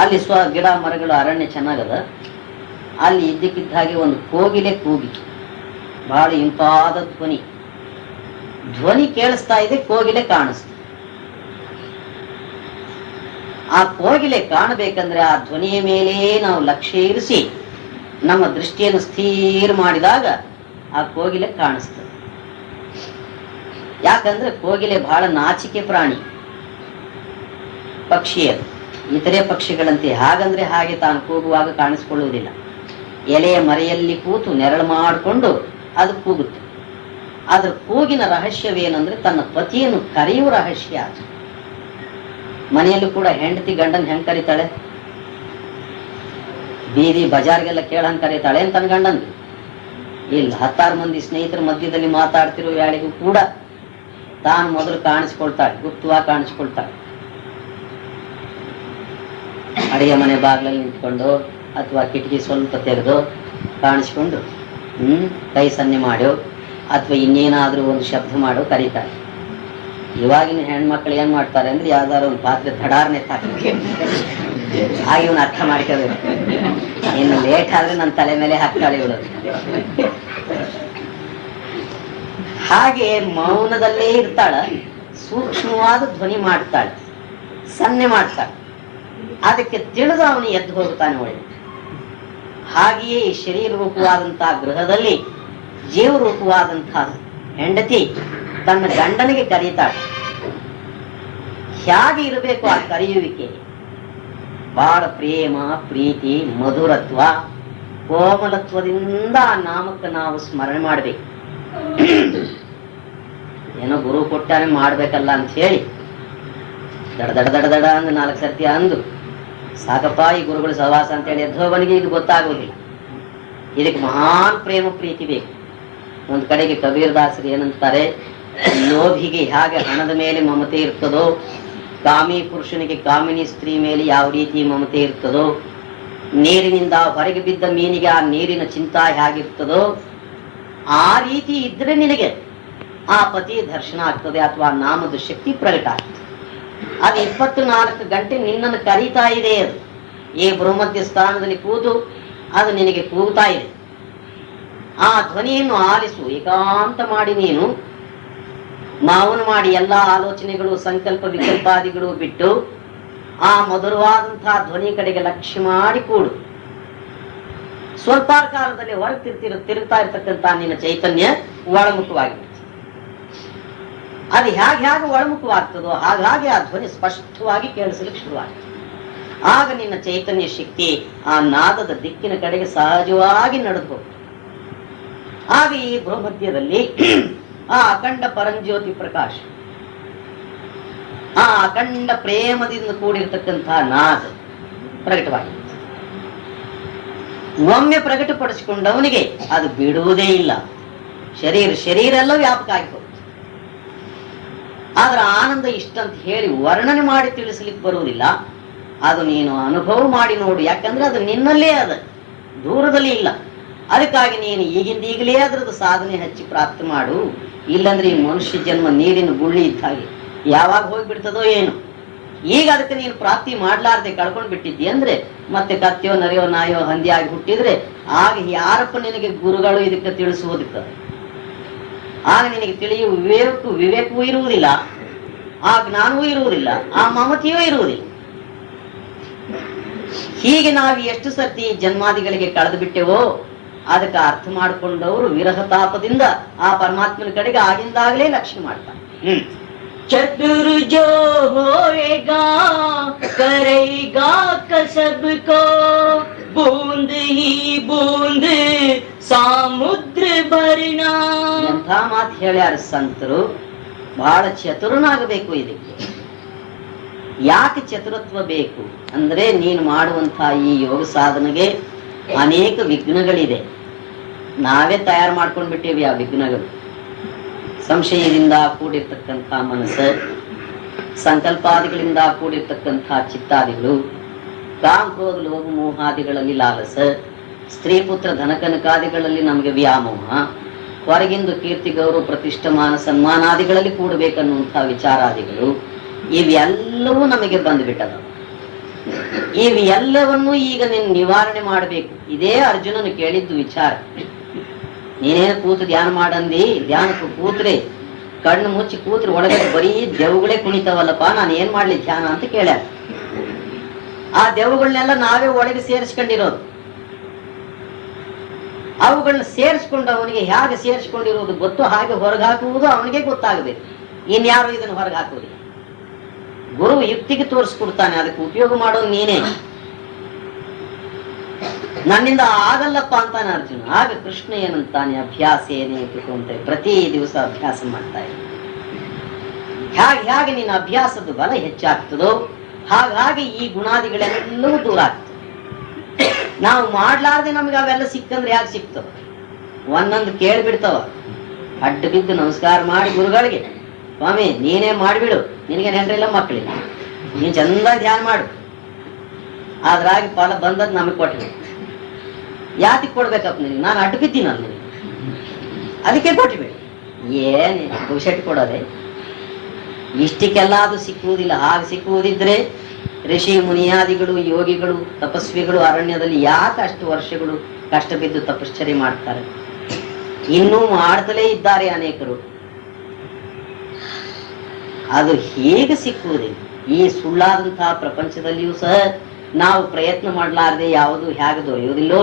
ಅಲ್ಲಿ ಗಿಡ ಮರಗಳು ಅರಣ್ಯ ಚೆನ್ನಾಗದ. ಅಲ್ಲಿ ಇದ್ದಕ್ಕಿದ್ದ ಹಾಗೆ ಒಂದು ಕೋಗಿಲೆ ಕೂಗಿತು. ಬಹಳ ಇಂಪಾದ ಧ್ವನಿ. ಧ್ವನಿ ಕೇಳಿಸ್ತಾ ಇದೆ, ಕೋಗಿಲೆ ಕಾಣಿಸ್ತು. ಆ ಕೋಗಿಲೆ ಕಾಣಬೇಕಂದ್ರೆ ಆ ಧ್ವನಿಯ ಮೇಲೆ ನಾವು ಲಕ್ಷ್ಯ ಇರಿಸಿ ನಮ್ಮ ದೃಷ್ಟಿಯನ್ನು ಸ್ಥಿರ ಮಾಡಿದಾಗ ಆ ಕೋಗಿಲೆ ಕಾಣಿಸ್ತದೆ. ಯಾಕಂದ್ರೆ ಕೋಗಿಲೆ ಬಹಳ ನಾಚಿಕೆ ಪ್ರಾಣಿ, ಪಕ್ಷಿಯದು. ಇತರೆ ಪಕ್ಷಿಗಳಂತೆ ಹಾಗಂದ್ರೆ ಹಾಗೆ ತಾನು ಕೂಗುವಾಗ ಕಾಣಿಸ್ಕೊಳ್ಳುವುದಿಲ್ಲ. ಎಲೆಯ ಮರೆಯಲ್ಲಿ ಕೂತು ನೆರಳು ಮಾಡಿಕೊಂಡು ಅದು ಕೂಗುತ್ತೆ. ಅದ್ರ ಕೂಗಿನ ರಹಸ್ಯವೇನಂದ್ರೆ ತನ್ನ ಪತಿಯನ್ನು ಕರೆಯುವ ರಹಸ್ಯ. ಅದು ಮನೆಯಲ್ಲೂ ಕೂಡ ಹೆಂಡತಿ ಗಂಡನ್ ಹೆಂಗ್ ಕರೀತಾಳೆ, ಬೀದಿ ಬಜಾರ್ಗೆಲ್ಲ ಕೇಳಂಗ್ ಕರೀತಾಳೆ ಅಂತ ತನ್ನ ಗಂಡನ್. ಇಲ್ಲಿ 10 ಮಂದಿ ಸ್ನೇಹಿತರ ಮಧ್ಯದಲ್ಲಿ ಮಾತಾಡ್ತಿರೋ ಯಾರಿಗೂ ಕೂಡ ತಾನು ಮೊದಲು ಕಾಣಿಸ್ಕೊಳ್ತಾಳೆ, ಗುಪ್ತವಾಗಿ ಕಾಣಿಸ್ಕೊಳ್ತಾಳೆ. ಅಡಿಗೆ ಮನೆ ಬಾಗಿಲಲ್ಲಿ ನಿಂತ್ಕೊಂಡು ಅಥವಾ ಕಿಟಕಿ ಸ್ವಲ್ಪ ತೆಗೆದು ಕಾಣಿಸ್ಕೊಂಡು ಕೈ ಸನ್ನೆ ಮಾಡೋ ಅಥವಾ ಇನ್ನೇನಾದ್ರೂ ಒಂದು ಶಬ್ದ ಮಾಡೋ ಕರೀತಾರೆ. ಇವಾಗಿನ ಹೆಣ್ಮಕ್ಳು ಏನ್ ಮಾಡ್ತಾರೆ ಅಂದ್ರೆ ಯಾವ್ದಾದ್ರು ಒಂದು ಪಾತ್ರೆ ತಡಾರ್ನೆ ಹಾಕಿ ಹಾಗೆ ಇವನು ಅರ್ಥ ಮಾಡ್ಕೋಬೇಕು. ಇನ್ನು ಲೇಟ್ ಆದ್ರೆ ನನ್ನ ತಲೆ ಮೇಲೆ ಹಾಕ್ತಾಳೆ ಇವಳು. ಹಾಗೆ ಮೌನದಲ್ಲೇ ಇರ್ತಾಳ, ಸೂಕ್ಷ್ಮವಾದ ಧ್ವನಿ ಮಾಡ್ತಾಳೆ, ಸನ್ನೆ ಮಾಡ್ತಾಳೆ. ಅದಕ್ಕೆ ತಿಳಿದು ಅವನು ಎದ್ದು ಹೋಗುತ್ತಾನೆ ಒಳ್ಳೆ. ಹಾಗೆಯೇ ಈ ಶರೀರ ರೂಪವಾದಂತಹ ಗೃಹದಲ್ಲಿ ಜೀವ ರೂಪವಾದಂತಹ ಹೆಂಡತಿ ತನ್ನ ಗಂಡನಿಗೆ ಕರೀತಾಳೆ. ಹೇಗೆ ಇರಬೇಕು ಆ ಕರೆಯುವಿಕೆ? ಬಹಳ ಪ್ರೇಮ, ಪ್ರೀತಿ, ಮಧುರತ್ವ, ಕೋಮಲತ್ವದಿಂದ ಆ ನಾಮಕ್ಕೆ ನಾವು ಸ್ಮರಣೆ ಮಾಡ್ಬೇಕು. ಏನೋ ಗುರು ಕೊಟ್ಟಾನೆ ಮಾಡ್ಬೇಕಲ್ಲ ಅಂತ ಹೇಳಿ ದಡ ದಡ ದಡ ದಡ ಅಂದು 4 ಸರ್ತಿ ಅಂದು ಸಾಕಪ್ಪ ಈ ಗುರುಗಳು ಸವಾಸ ಅಂತ ಹೇಳಿ ಎದ್ದೋವನಿಗೆ ಇದು ಗೊತ್ತಾಗೋದಿಲ್ಲ. ಇದಕ್ಕೆ ಮಹಾನ್ ಪ್ರೇಮ ಪ್ರೀತಿ ಬೇಕು. ಒಂದ್ ಕಡೆಗೆ ಕಬೀರದಾಸರು ಏನಂತಾರೆ, ಲೋಭಿಗೆ ಹೇಗೆ ಹಣದ ಮೇಲೆ ಮಮತೆ ಇರ್ತದೋ, ಕಾಮಿ ಪುರುಷನಿಗೆ ಕಾಮಿನಿ ಸ್ತ್ರೀ ಮೇಲೆ ಯಾವ ರೀತಿ ಮಮತೆ ಇರ್ತದೋ, ನೀರಿನಿಂದ ಹೊರಗೆ ಬಿದ್ದ ಮೀನಿಗೆ ಆ ನೀರಿನ ಚಿಂತಾ ಹೇಗಿರ್ತದೋ, ಆ ರೀತಿ ಇದ್ರೆ ನಿನಗೆ ಆ ಪತಿ ದರ್ಶನ ಆಗ್ತದೆ ಅಥವಾ ನಾಮದ ಶಕ್ತಿ ಪ್ರಕಟ ಆಗ್ತದೆ. ಅದು 24 ಗಂಟೆ ನಿನ್ನನ್ನು ಕರೀತಾ ಇದೆ. ಅದು ಈ ಭ್ರೂಮಧ್ಯ ಸ್ಥಾನದಲ್ಲಿ ಕೂತು ಅದು ನಿನಗೆ ಕೂಗ್ತಾ ಇದೆ. ಆ ಧ್ವನಿಯನ್ನು ಆಲಿಸು. ಏಕಾಂತ ಮಾಡಿ ನೀನು ಮೌನ ಮಾಡಿ ಎಲ್ಲ ಆಲೋಚನೆಗಳು, ಸಂಕಲ್ಪ ವಿಕಲ್ಪಾದಿಗಳು ಬಿಟ್ಟು ಆ ಮಧುರವಾದಂತಹ ಧ್ವನಿ ಕಡೆಗೆ ಲಕ್ಷ್ಯ ಮಾಡಿ ಕೂಡು. ಸ್ವಲ್ಪ ಕಾಲದಲ್ಲಿ ಹೊರಗೆ ತಿರುಗ್ತಾ ಇರ್ತಕ್ಕಂಥ ನಿನ್ನ ಚೈತನ್ಯ ಒಳಮುಖವಾಗಿರುತ್ತೆ. ಅದು ಹೇಗೆ ಒಳಮುಖವಾಗ್ತದೋ ಹಾಗಾಗಿ ಆ ಧ್ವನಿ ಸ್ಪಷ್ಟವಾಗಿ ಕೇಳಿಸಲಿಕ್ಕೆ ಶುರುವಾಗ್ತದೆ. ಆಗ ನಿನ್ನ ಚೈತನ್ಯ ಶಕ್ತಿ ಆ ನಾದದ ದಿಕ್ಕಿನ ಕಡೆಗೆ ಸಹಜವಾಗಿ ನಡೆದು ಹೋಗ್ತದೆ. ಆಗ ಈ ಭ್ರೂಮಧ್ಯದಲ್ಲಿ ಆ ಅಖಂಡ ಪರಂಜ್ಯೋತಿ ಪ್ರಕಾಶ, ಆ ಅಖಂಡ ಪ್ರೇಮದಿಂದ ಕೂಡಿರ್ತಕ್ಕಂತಹ ನಾದ ಪ್ರಕಟವಾಗಿ. ಒಮ್ಮೆ ಪ್ರಕಟಪಡಿಸಿಕೊಂಡವನಿಗೆ ಅದು ಬಿಡುವುದೇ ಇಲ್ಲ. ಶರೀರ ಎಲ್ಲ ವ್ಯಾಪಕ ಆಗಿತ್ತು. ಆದ್ರೆ ಆನಂದ ಇಷ್ಟಂತ ಹೇಳಿ ವರ್ಣನೆ ಮಾಡಿ ತಿಳಿಸ್ಲಿಕ್ಕೆ ಬರುವುದಿಲ್ಲ. ಅದು ನೀನು ಅನುಭವ ಮಾಡಿ ನೋಡು. ಯಾಕಂದ್ರೆ ಅದು ನಿನ್ನಲ್ಲೇ ಅದ, ದೂರದಲ್ಲಿ ಇಲ್ಲ. ಅದಕ್ಕಾಗಿ ನೀನು ಈಗಲೇ ಅದ್ರದ್ದು ಸಾಧನೆ ಹಚ್ಚಿ ಪ್ರಾಪ್ತಿ ಮಾಡು. ಇಲ್ಲಂದ್ರೆ ಈ ಮನುಷ್ಯ ಜನ್ಮ ನೀರಿನ ಗುಳ್ಳಿ ಇದ್ದ ಹಾಗೆ, ಯಾವಾಗ ಹೋಗ್ಬಿಡ್ತದೋ ಏನು. ಈಗ ಅದಕ್ಕೆ ನೀನು ಪ್ರಾಪ್ತಿ ಮಾಡ್ಲಾರ್ದೆ ಕಳ್ಕೊಂಡ್ ಬಿಟ್ಟಿದ್ದಿ ಅಂದ್ರೆ ಮತ್ತೆ ಕತ್ತೆಯೋ ನರಿಯೋ ನಾಯೋ ಹಂದಿ ಆಗಿ ಹುಟ್ಟಿದ್ರೆ ಆಗ ಯಾರಪ್ಪ ನಿನಗೆ ಗುರುಗಳು ಇದಕ್ಕೆ ತಿಳಿಸುವುದಕ್ಕೆ? ಆಗ ನಿನಗೆ ತಿಳಿಯುವ ವಿವೇಕವೂ ಇರುವುದಿಲ್ಲ, ಆ ಜ್ಞಾನವೂ ಇರುವುದಿಲ್ಲ, ಆ ಮಮತೆಯೂ ಇರುವುದಿಲ್ಲ. ಹೀಗೆ ನಾವು ಎಷ್ಟು ಸರ್ತಿ ಜನ್ಮಾದಿಗಳಿಗೆ ಕಳೆದು ಬಿಟ್ಟೆವೋ ಅದಕ್ಕೆ ಅರ್ಥ ಮಾಡಿಕೊಂಡವರು ವಿರಹ ತಾಪದಿಂದ ಆ ಪರಮಾತ್ಮನ ಕಡೆಗೆ ಆಗಿಂದಾಗಲೇ ಲಕ್ಷ್ಯ ಮಾಡ್ತಾರೆ. चतुर जो होएगा करेगा कसब को, बूंद ही बूंद सामुद्र भरना. ಎಂಥ ಮಾತು ಹೇಳ್ಯಾರ ಸಂತರು. ಬಹಳ ಚತುರನಾಗಬೇಕು ಇದಕ್ಕೆ. ಯಾಕೆ ಚತುರತ್ವ ಬೇಕು ಅಂದ್ರೆ ನೀನು ಮಾಡುವಂತಹ ಈ ಯೋಗ ಸಾಧನೆಗೆ ಅನೇಕ ವಿಘ್ನಗಳಿದೆ. ನಾವೇ ತಯಾರು ಮಾಡ್ಕೊಂಡ್ ಬಿಟ್ಟೇವಿ ಆ ವಿಘ್ನಗಳು. ಸಂಶಯದಿಂದ ಕೂಡಿರ್ತಕ್ಕಂಥ ಮನಸ್ಸು, ಸಂಕಲ್ಪಾದಿಗಳಿಂದ ಕೂಡಿರ್ತಕ್ಕಂಥ ಚಿತ್ತಾದಿಗಳು, ಕಾಮ ಕ್ರೋಧ ಲೋಭ ಮೋಹಾದಿಗಳಲ್ಲಿ ಲಾಲಸ, ಸ್ತ್ರೀ ಪುತ್ರ ಧನಕನಕಾದಿಗಳಲ್ಲಿ ನಮಗೆ ವ್ಯಾಮೋಹ, ಹೊರಗಿಂದು ಕೀರ್ತಿ ಗೌರವ ಪ್ರತಿಷ್ಠಮಾನ ಸನ್ಮಾನಾದಿಗಳಲ್ಲಿ ಕೂಡಬೇಕನ್ನುವಂಥ ವಿಚಾರಾದಿಗಳು, ಇವೆಲ್ಲವೂ ನಮಗೆ ಬಂದ್ಬಿಟ್ಟದ. ಇವೆಲ್ಲವನ್ನೂ ಈಗ ನೀನು ನಿವಾರಣೆ ಮಾಡಬೇಕು. ಇದೇ ಅರ್ಜುನನು ಕೇಳಿದ್ದು ವಿಚಾರ. ನೀನೇನು ಕೂತು ಧ್ಯಾನ ಮಾಡಂದಿ, ಧ್ಯಾನಕ್ಕೆ ಕೂತ್ರೆ ಕಣ್ಣು ಮುಚ್ಚಿ ಕೂತ್ರೆ ಒಳಗಡೆ ಬರೀ ದೆವ್ಗಳೇ ಕುಣಿತಾವಲ್ಲಪ್ಪ, ನಾನು ಏನ್ ಮಾಡ್ಲಿ ಧ್ಯಾನ ಅಂತ ಕೇಳ್ಯಾರ. ಆ ದೆವ್ಗಳನ್ನೆಲ್ಲ ನಾವೇ ಒಳಗೆ ಸೇರಿಸ್ಕೊಂಡಿರೋದು. ಅವುಗಳನ್ನ ಸೇರಿಸ್ಕೊಂಡು ಅವನಿಗೆ ಹೇಗೆ ಸೇರಿಸ್ಕೊಂಡಿರೋದು ಗೊತ್ತು, ಹಾಗೆ ಹೊರಗೆ ಹಾಕುವುದು ಅವನಿಗೆ ಗೊತ್ತಾಗಬೇಕು. ಇನ್ಯಾರು ಇದನ್ನು ಹೊರಗೆ ಹಾಕುವುದಿಲ್ಲ. ಗುರು ಯುಕ್ತಿಗೆ ತೋರಿಸ್ಕೊಡ್ತಾನೆ, ಅದಕ್ಕೆ ಉಪಯೋಗ ಮಾಡೋದು ನೀನೇ. ನನ್ನಿಂದ ಆಗಲ್ಲಪ್ಪ ಅಂತಾನೆ ಅರ್ಜುನ. ಆಗ ಕೃಷ್ಣ ಏನಂತಾನೆ, ಅಭ್ಯಾಸ ಏನೇ ಅಂತ ಪ್ರತಿ ದಿವಸ ಅಭ್ಯಾಸ ಮಾಡ್ತಾ ಇದ್ದ. ಹೇಗೆ ನಿನ್ನ ಅಭ್ಯಾಸದ ಬಲ ಹೆಚ್ಚಾಗ್ತದೋ ಹಾಗಾಗಿ ಈ ಗುಣಾದಿಗಳೆಲ್ಲವೂ ದೂರ ಆಗ್ತದೆ. ನಾವು ಮಾಡ್ಲಾರ್ದೆ ನಮ್ಗೆ ಅವೆಲ್ಲ ಸಿಕ್ಕಂದ್ರೆ ಯಾಕೆ ಸಿಕ್ತವ? ಒಂದೊಂದು ಕೇಳ್ಬಿಡ್ತಾವ. ಅಡ್ಡ ಬಿದ್ದು ನಮಸ್ಕಾರ ಮಾಡಿ ಗುರುಗಳಿಗೆ, ಸ್ವಾಮಿ ನೀನೇ ಮಾಡ್ಬಿಡು, ನಿನಗೆ ಹೆಂಡ್ರಿಲ್ಲ ಮಕ್ಕಳಿಲ್ಲ, ನೀನ್ ಚಂದ ಧ್ಯಾನ ಮಾಡು, ಅದ್ರಾಗಿ ಫಲ ಬಂದದ್ ನಮಗೆ ಕೊಟ್ರಿ. ಯಾತಿಗೆ ಕೊಡ್ಬೇಕಪ್ಪ ನಿನಗೆ? ನಾನು ಅಡ್ಡ ಬಿದ್ದೀನಲ್ಲ ನಿನಗೆ, ಅದಕ್ಕೆ ಕೊಟ್ಬಿಡಿ. ಏನೇ ಭವಿಷ್ಯಟ್ ಕೊಡೋದೆ? ಇಷ್ಟಕ್ಕೆಲ್ಲ ಅದು ಸಿಕ್ಕುವುದಿಲ್ಲ. ಹಾಗೆ ಸಿಕ್ಕುವುದಿದ್ರೆ ಋಷಿ ಮುನಿಯಾದಿಗಳು, ಯೋಗಿಗಳು, ತಪಸ್ವಿಗಳು ಅರಣ್ಯದಲ್ಲಿ ಯಾಕೆ ಅಷ್ಟು ವರ್ಷಗಳು ಕಷ್ಟ ಬಿದ್ದು ತಪಶ್ಚರ್ಯ ಮಾಡ್ತಾರೆ? ಇನ್ನೂ ಮಾಡ್ತಲೇ ಇದ್ದಾರೆ ಅನೇಕರು. ಅದು ಹೇಗೆ ಸಿಕ್ಕುವುದಿಲ್ಲ? ಈ ಸುಳ್ಳಾದಂತಹ ಪ್ರಪಂಚದಲ್ಲಿಯೂ ಸಹ ನಾವು ಪ್ರಯತ್ನ ಮಾಡಲಾರದೆ ಯಾವುದು ಹೇಗೆ ದೊರೆಯುವುದಿಲ್ಲೋ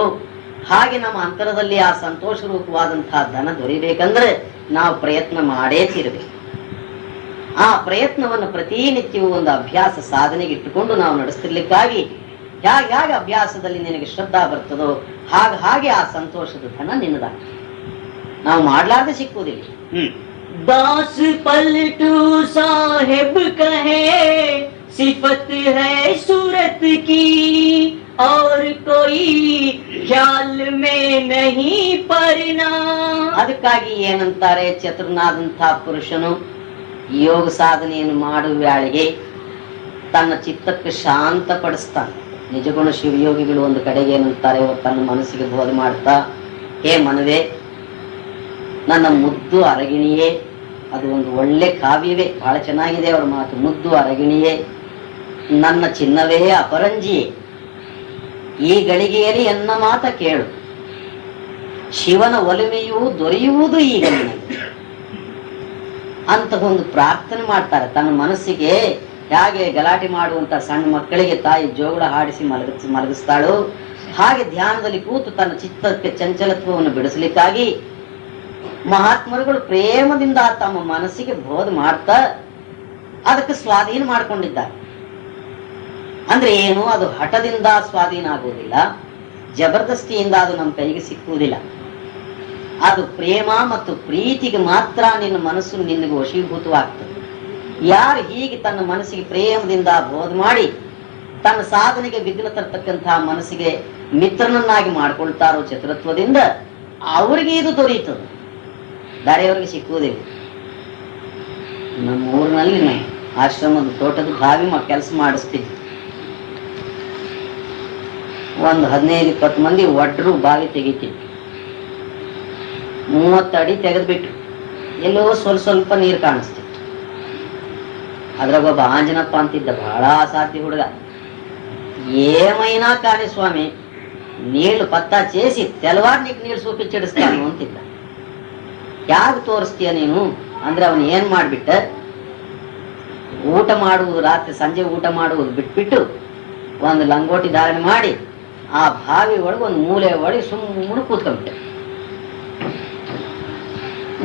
ಹಾಗೆ ನಮ್ಮ ಅಂತರದಲ್ಲಿ ಆ ಸಂತೋಷ ರೂಪವಾದಂತಹ ಧನ ದೊರೆಯಬೇಕಂದ್ರೆ ನಾವು ಪ್ರಯತ್ನ ಮಾಡೇ ತೀರಬೇಕು. ಆ ಪ್ರಯತ್ನವನ್ನು ಪ್ರತಿನಿತ್ಯವೂ ಒಂದು ಅಭ್ಯಾಸ ಸಾಧನೆಗೆ ಇಟ್ಟುಕೊಂಡು ನಾವು ನಡೆಸ್ತಿರ್ಲಿಕ್ಕಾಗಿ ಹೇಗೆ ಅಭ್ಯಾಸದಲ್ಲಿ ನಿನಗೆ ಶ್ರದ್ಧಾ ಬರ್ತದೋ ಹಾಗೆ ಆ ಸಂತೋಷದ ಧನ ನಿನ್ನದಾಗ್ತದೆ. ನಾವು ಮಾಡ್ಲಾರ್ದೆ ಸಿಕ್ಕುವುದಿಲ್ಲ. दास पलटू साहेब कहे सिफत है सूरत की और कोई ख्याल में नहीं पड़ना. ಅದಕ್ಕಾಗಿ ಏನಂತಾರೆ, ಚತುರ್ನಾದಂತಹ ಪುರುಷನು ಯೋಗ ಸಾಧನೆಯನ್ನು ಮಾಡುವ ವೇಳೆಗೆ ತನ್ನ ಚಿತ್ತಕ್ಕೆ ಶಾಂತ ಪಡಿಸ್ತಾನೆ. ನಿಜಗುಣ ಶಿವಯೋಗಿಗಳು ಒಂದು ಕಡೆಗೆ ಏನಂತಾರೆ, ತನ್ನ ಮನಸ್ಸಿಗೆ ಬೋಧೆ ಮಾಡ್ತಾ, ಹೇ ಮನವೇ, ನನ್ನ ಮುದ್ದು ಅರಗಿಣಿಯೇ, ಅದು ಒಂದು ಒಳ್ಳೆ ಕಾವ್ಯವೇ, ಬಹಳ ಚೆನ್ನಾಗಿದೆ ಅವರ ಮಾತು. ಮುದ್ದು ಅರಗಿಣಿಯೇ, ನನ್ನ ಚಿನ್ನವೇ ಅಪರಂಜಿಯೇ, ಈ ಗಳಿಗೆಯಲ್ಲಿ ಎನ್ನ ಮಾತ ಕೇಳು, ಶಿವನ ಒಲುಮೆಯೂ ದೊರೆಯುವುದು ಈಗ ನಿನಗೆ ಅಂತ ಒಂದು ಪ್ರಾರ್ಥನೆ ಮಾಡ್ತಾರೆ. ತನ್ನ ಮನಸ್ಸಿಗೆ ಹೇಗೆ ಗಲಾಟೆ ಮಾಡುವಂತ ಸಣ್ಣ ಮಕ್ಕಳಿಗೆ ತಾಯಿ ಜೋಗುಳ ಹಾಡಿಸಿ ಮಲಗಿಸ್ತಾಳು, ಹಾಗೆ ಧ್ಯಾನದಲ್ಲಿ ಕೂತು ತನ್ನ ಚಿತ್ತಕ್ಕೆ ಚಂಚಲತ್ವವನ್ನು ಬಿಡಿಸಲಿಕ್ಕಾಗಿ ಮಹಾತ್ಮರುಗಳು ಪ್ರೇಮದಿಂದ ತಮ್ಮ ಮನಸ್ಸಿಗೆ ಬೋಧ ಮಾಡ್ತಾ ಅದಕ್ಕೆ ಸ್ವಾಧೀನ ಮಾಡಿಕೊಂಡಿದ್ದಾರೆ. ಅಂದ್ರೆ ಏನು, ಅದು ಹಠದಿಂದ ಸ್ವಾಧೀನ ಆಗುವುದಿಲ್ಲ, ಜಬರ್ದಸ್ತಿಯಿಂದ ಅದು ನಮ್ಮ ಕೈಗೆ ಸಿಕ್ಕುವುದಿಲ್ಲ. ಅದು ಪ್ರೇಮ ಮತ್ತು ಪ್ರೀತಿಗೆ ಮಾತ್ರ ನಿನ್ನ ಮನಸ್ಸು ನಿನಗೆ ವಶೀಭೂತವಾಗ್ತದೆ. ಯಾರು ಹೀಗೆ ತನ್ನ ಮನಸ್ಸಿಗೆ ಪ್ರೇಮದಿಂದ ಬೋಧ ಮಾಡಿ ತನ್ನ ಸಾಧನೆಗೆ ವಿಘ್ನ ತರ್ತಕ್ಕಂತಹ ಮನಸ್ಸಿಗೆ ಮಿತ್ರನನ್ನಾಗಿ ಮಾಡ್ಕೊಳ್ತಾರೋ ಚತುರತ್ವದಿಂದ ಅವರಿಗೆ ಇದು ದೊರೆಯುತ್ತದೆ, ಬೇರೆಯವರಿಗೆ ಸಿಕ್ಕುವುದಿಲ್ಲ. ನಮ್ಮ ಊರಿನಲ್ಲಿ ನಾವು ಆಶ್ರಮದ ತೋಟದ ಬಾವಿ ಕೆಲಸ ಮಾಡಿಸ್ತಿದ್ವಿ. ಒಂದು 15-20 ಮಂದಿ ಒಡ್ರು ಬಾವಿ ತೆಗಿತಿದ್ವಿ. 30 ಅಡಿ ತೆಗೆದ್ಬಿಟ್ರು, ಎಲ್ಲೋ ಸ್ವಲ್ಪ ನೀರು ಕಾಣಿಸ್ತಿತ್ತು. ಅದ್ರಾಗ ಒಬ್ಬ ಆಂಜನಪ್ಪ ಅಂತಿದ್ದ, ಬಹಳ ಅಸಾಧ್ಯ ಹುಡುಗ. ఏమైనా కానీ స్వామి నీళ్లు పత్తా చేసి తెల్లవారు నీకు నీళ్ళు చూపించిಡಿಸ್ತಾನು ಅಂತಿದ್ದ. ಯಾಕೆ ತೋರಿಸ್ತೀಯ ನೀನು ಅಂದ್ರೆ ಅವನು ಏನ್ ಮಾಡ್ಬಿಟ್ಟ, ಊಟ ಮಾಡುವುದು ರಾತ್ರಿ ಸಂಜೆ ಊಟ ಮಾಡುವುದು ಬಿಟ್ಬಿಟ್ಟು ಒಂದು ಲಂಗೋಟಿ ಧಾರಣೆ ಮಾಡಿ ಆ ಬಾವಿ ಒಳಗೆ ಒಂದು ಮೂಲೆ ಒಳಗೆ ಸುಮ್ಮನೆ ಕೂತ್ಕೊಂಡ್ಬಿಟ್ಟೆ.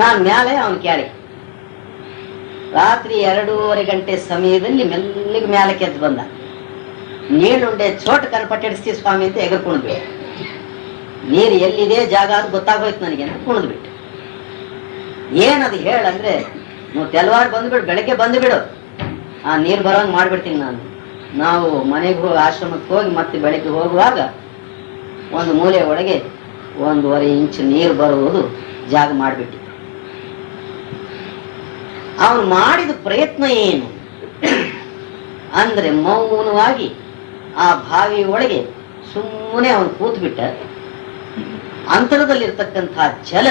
ನಾನು ಮ್ಯಾಲೆ ಅವನು ಕೆಳಗೆ. ರಾತ್ರಿ 2:30 ಗಂಟೆ ಸಮಯದಲ್ಲಿ ಮೆಲ್ಲಿಗೆ ಮ್ಯಾಲಕ್ಕೆ ಎದ್ದು ಬಂದ. ನೀರುಂಡೆ ಚೋಟ ಕನ್ಪಟ್ಟಿಡಿಸ್ತೀವಿ ಸ್ವಾಮಿ ಅಂತ ಎಗರ್ಕೊಂಡ್ಬಿಟ್ಟೆ. ನೀರು ಎಲ್ಲಿದೆ ಜಾಗ ಅದು ಗೊತ್ತಾಗೋಯ್ತು ನನಗೆ ಅಂತ ಕುಣಿದ್ಬಿಟ್ಟು. ಏನದು ಹೇಳಂದ್ರೆ, ನೀವು ತೆಲವಾರು ಬಂದ್ಬಿಡು, ಬೆಳಗ್ಗೆ ಬಂದುಬಿಡು, ಆ ನೀರು ಬರೋಂಗೆ ಮಾಡ್ಬಿಡ್ತೀನಿ ನಾನು. ನಾವು ಮನೆಗೆ ಹೋಗಿ ಆಶ್ರಮಕ್ಕೆ ಹೋಗಿ ಮತ್ತೆ ಬೆಳಗ್ಗೆ ಹೋಗುವಾಗ ಒಂದು ಮೂಲೆ ಒಳಗೆ 1.5 ಇಂಚ್ ನೀರು ಬರುವುದು ಜಾಗ ಮಾಡಿಬಿಟ್ಟಿದ್ದ. ಅವನು ಮಾಡಿದ ಪ್ರಯತ್ನ ಏನು ಅಂದ್ರೆ, ಮೌನವಾಗಿ ಆ ಬಾವಿ ಒಳಗೆ ಸುಮ್ಮನೆ ಅವನು ಕೂತ್ಬಿಟ್ಟ. ಅಂತರದಲ್ಲಿರ್ತಕ್ಕಂತಹ ಜಲ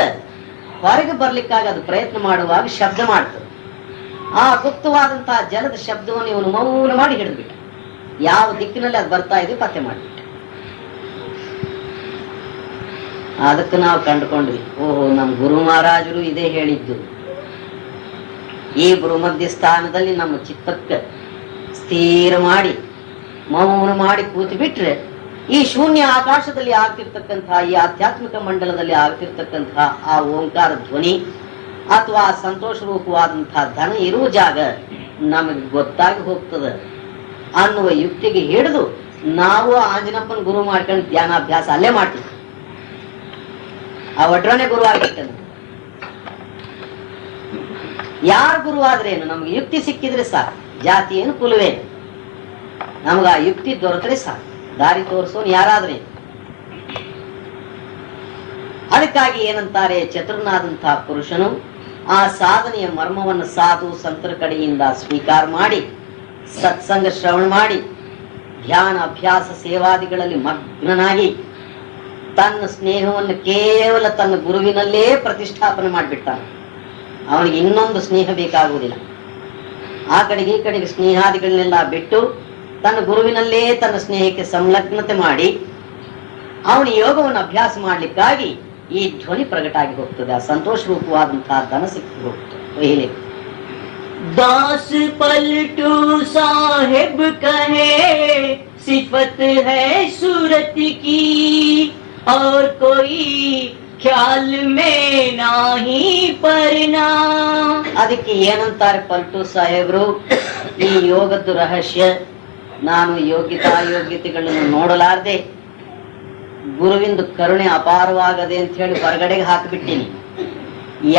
ಹೊರಗೆ ಬರ್ಲಿಕ್ಕಾಗಿ ಅದು ಪ್ರಯತ್ನ ಮಾಡುವಾಗ ಶಬ್ದ ಮಾಡ್ತದೆ. ಆ ಗುಪ್ತವಾದಂತಹ ಜಲದ ಶಬ್ದವನ್ನು ಇವನು ಮೌನ ಮಾಡಿ ಹಿಡಿದ್ಬಿಟ್ಟ. ಯಾವ ದಿಕ್ಕಿನಲ್ಲಿ ಅದು ಬರ್ತಾ ಇದೆ ಪತ್ತೆ ಮಾಡಿಬಿಟ್ಟ. ಅದಕ್ಕೆ ನಾವು ಕಂಡುಕೊಂಡ್ವಿ, ಓಹೋ, ನಮ್ಮ ಗುರು ಮಹಾರಾಜರು ಇದೇ ಹೇಳಿದ್ದು. ಈ ಭೂಮಧ್ಯ ಸ್ಥಾನದಲ್ಲಿ ನಮ್ಮ ಚಿತ್ತಕ್ಕೆ ಸ್ಥಿರ ಮಾಡಿ ಮೌನ ಮಾಡಿ ಕೂತು ಬಿಟ್ರೆ ಈ ಶೂನ್ಯ ಆಕಾಶದಲ್ಲಿ ಆಗ್ತಿರ್ತಕ್ಕಂತಹ, ಈ ಆಧ್ಯಾತ್ಮಿಕ ಮಂಡಲದಲ್ಲಿ ಆಗ್ತಿರ್ತಕ್ಕಂತಹ ಆ ಓಂಕಾರ ಧ್ವನಿ ಅಥವಾ ಸಂತೋಷ ರೂಪವಾದಂತಹ ಧನ ಇರುವ ಜಾಗ ನಮಗೆ ಗೊತ್ತಾಗಿ ಹೋಗ್ತದೆ ಅನ್ನುವ ಯುಕ್ತಿಗೆ ಹಿಡಿದು ನಾವು ಆಂಜನಪ್ಪನ ಗುರು ಮಾಡ್ಕೊಂಡು ಧ್ಯಾನಾಭ್ಯಾಸ ಅಲ್ಲೇ ಮಾಡ್ತೀವಿ. ಆ ಒಡ್ರನೆ ಗುರು ಆಗಿರ್ತೇನೆ. ಯಾರು ಗುರು ಆದ್ರೇನು, ನಮ್ಗೆ ಯುಕ್ತಿ ಸಿಕ್ಕಿದ್ರೆ ಸಾಕು. ಜಾತಿ ಏನು ಕುಲವೇನು, ನಮ್ಗ ಆ ಯುಕ್ತಿ ದೊರೆತರೆ ಸಾಕು. ದಾರಿ ತೋರಿಸೋನು ಯಾರಾದ್ರೆ. ಅದಕ್ಕಾಗಿ ಏನಂತಾರೆ, ಚತುರನಾದಂತಹ ಪುರುಷನು ಆ ಸಾಧನೆಯ ಮರ್ಮವನ್ನು ಸಾಧು ಸಂತರ ಕಡೆಯಿಂದ ಸ್ವೀಕಾರ ಮಾಡಿ ಸತ್ಸಂಗ ಶ್ರವಣ ಮಾಡಿ ಧ್ಯಾನ ಅಭ್ಯಾಸ ಸೇವಾದಿಗಳಲ್ಲಿ ಮಗ್ನನಾಗಿ ತನ್ನ ಸ್ನೇಹವನ್ನು ಕೇವಲ ತನ್ನ ಗುರುವಿನಲ್ಲೇ ಪ್ರತಿಷ್ಠಾಪನೆ ಮಾಡಿಬಿಡ್ತಾನೆ. ಅವನಿಗೆ ಇನ್ನೊಂದು ಸ್ನೇಹ ಬೇಕಾಗುವುದಿಲ್ಲ. ಆ ಕಡೆಗೆ ಈ ಕಡೆಗೆ ಸ್ನೇಹಾದಿಗಳನ್ನೆಲ್ಲ ಬಿಟ್ಟು ತನ್ನ ಗುರುವಿನಲ್ಲೇ ತನ್ನ ಸ್ನೇಹಕ್ಕೆ ಸಂಲಗ್ನತೆ ಮಾಡಿ ಅವನ ಯೋಗವನ್ನು ಅಭ್ಯಾಸ ಮಾಡ್ಲಿಕ್ಕಾಗಿ ಈ ಧ್ವನಿ ಪ್ರಕಟ ಆಗಿ ಹೋಗ್ತದೆ. ಆ ಸಂತೋಷ ರೂಪವಾದಂತಹ ಧನ ಸಿಕ್ಕಿ ಹೋಗ್ತದೆ. दास पलटू साहिब कहे सिफत है सूरत की और कोई ख्याल में नाही परना. ಅದಕ್ಕೆ ಏನಂತಾರೆ ಪಲ್ಟು ಸಾಹೇಬ್ರು, ಈ ಯೋಗದ ರಹಸ್ಯ ನಾನು ಯೋಗ್ಯತೆಗಳನ್ನು ನೋಡಲಾರ್ದೆ ಗುರುವಿಂದ ಕರುಣೆ ಅಪಾರವಾಗದೆ ಅಂತ ಹೇಳಿ ಹೊರಗಡೆಗೆ ಹಾಕಿಬಿಟ್ಟಿನಿ.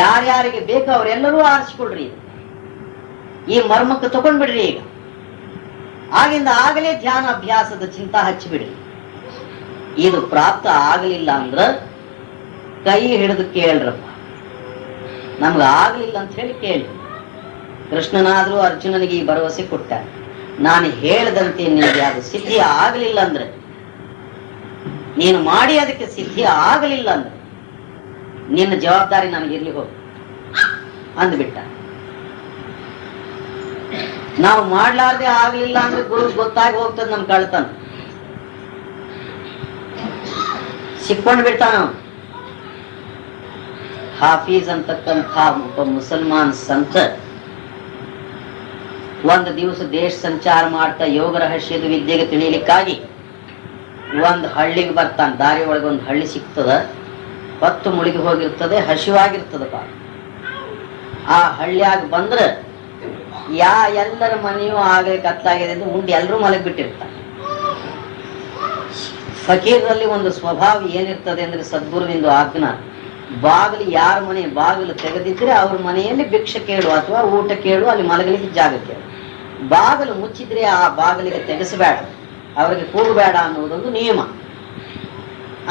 ಯಾರ್ಯಾರಿಗೆ ಬೇಕು ಅವರೆಲ್ಲರೂ ಆರಿಸ್ಕೊಳ್ರಿ, ಈ ಮರ್ಮಕ್ಕೆ ತಗೊಂಡ್ಬಿಡ್ರಿ. ಈಗ ಆಗಿಂದ ಆಗಲೇ ಧ್ಯಾನ ಅಭ್ಯಾಸದ ಚಿಂತ ಹಚ್ಚಿಬಿಡ್ರಿ. ಇದು ಪ್ರಾಪ್ತ ಆಗಲಿಲ್ಲ ಅಂದ್ರ ಕೈ ಹಿಡಿದು ಕೇಳ್ರಪ್ಪ, ನಮ್ಗೆ ಆಗ್ಲಿಲ್ಲ ಅಂತ ಹೇಳಿ ಕೇಳಿ. ಕೃಷ್ಣನಾದ್ರೂ ಅರ್ಜುನನಿಗೆ ಈ ಭರವಸೆ ಕೊಟ್ಟ, ನಾನು ಹೇಳದಂತೆ ನಿನಗೆ ಅದು ಸಿದ್ಧಿ ಆಗಲಿಲ್ಲ ಅಂದ್ರೆ, ನೀನು ಮಾಡಿ ಅದಕ್ಕೆ ಸಿದ್ಧಿ ಆಗಲಿಲ್ಲ ಅಂದ್ರೆ ನಿನ್ನ ಜವಾಬ್ದಾರಿ ನನಗಿರ್ಲಿ ಹೋಗು ಅಂದ್ಬಿಟ್ಟ. ನಾವು ಮಾಡ್ಲಾರ್ದೆ ಆಗ್ಲಿಲ್ಲ ಅಂದ್ರೆ ಗುರು ಗೊತ್ತಾಗಿ ಹೋಗ್ತದೆ, ನಮ್ ಕಳ್ತಾನ ಸಿಕ್ಕೊಂಡ್ ಬಿಡ್ತಾನ. ಹಾಫೀಜ್ ಅಂತಕ್ಕಂಥ ಒಬ್ಬ ಮುಸಲ್ಮಾನ್ ಸಂತ ಒಂದು ದಿವಸ ದೇಶ ಸಂಚಾರ ಮಾಡ್ತಾ ಯೋಗ ರಹಸ್ಯದ ವಿದ್ಯೆಗೆ ತಿಳಿಯಲಿಕ್ಕಾಗಿ ಒಂದು ಹಳ್ಳಿಗೆ ಬರ್ತಾನೆ. ದಾರಿ ಒಳಗೆ ಒಂದು ಹಳ್ಳಿ ಸಿಗ್ತದ, ಹೊತ್ತು ಮುಳುಗಿ ಹೋಗಿರ್ತದೆ, ಹಸಿವಾಗಿರ್ತದಪ್ಪ. ಆ ಹಳ್ಳಿಯಾಗ ಬಂದ್ರೆ ಎಲ್ಲರ ಮನೆಯೂ ಆಗಲಿ ಕತ್ಲಾಗಿದೆ ಅಂತ ಉಂಡು ಎಲ್ಲರೂ ಮಲಗಿ ಬಿಟ್ಟಿರ್ತಾರೆ. ಫಕೀರಲ್ಲಿ ಒಂದು ಸ್ವಭಾವ ಏನಿರ್ತದೆ ಅಂದ್ರೆ, ಸದ್ಗುರುವಿಂದು ಆಜ್ಞಾ, ಬಾಗಿಲು ಯಾರ ಮನೆ ಬಾಗಿಲು ತೆಗೆದಿದ್ರೆ ಅವ್ರ ಮನೆಯಲ್ಲಿ ಭಿಕ್ಷೆ ಕೇಳು ಅಥವಾ ಊಟ ಕೇಳು, ಅಲ್ಲಿ ಮಲಗಲಿಕ್ಕೆ ಜಾಗ ಕೇಳು. ಬಾಗಿಲು ಮುಚ್ಚಿದ್ರೆ ಆ ಬಾಗಿಲಿಗೆ ತೆಗೆಸಬೇಡ. ಅವರಿಗೆ ಕೂಗಬೇಡ ಅನ್ನುವುದೊಂದು ನಿಯಮ.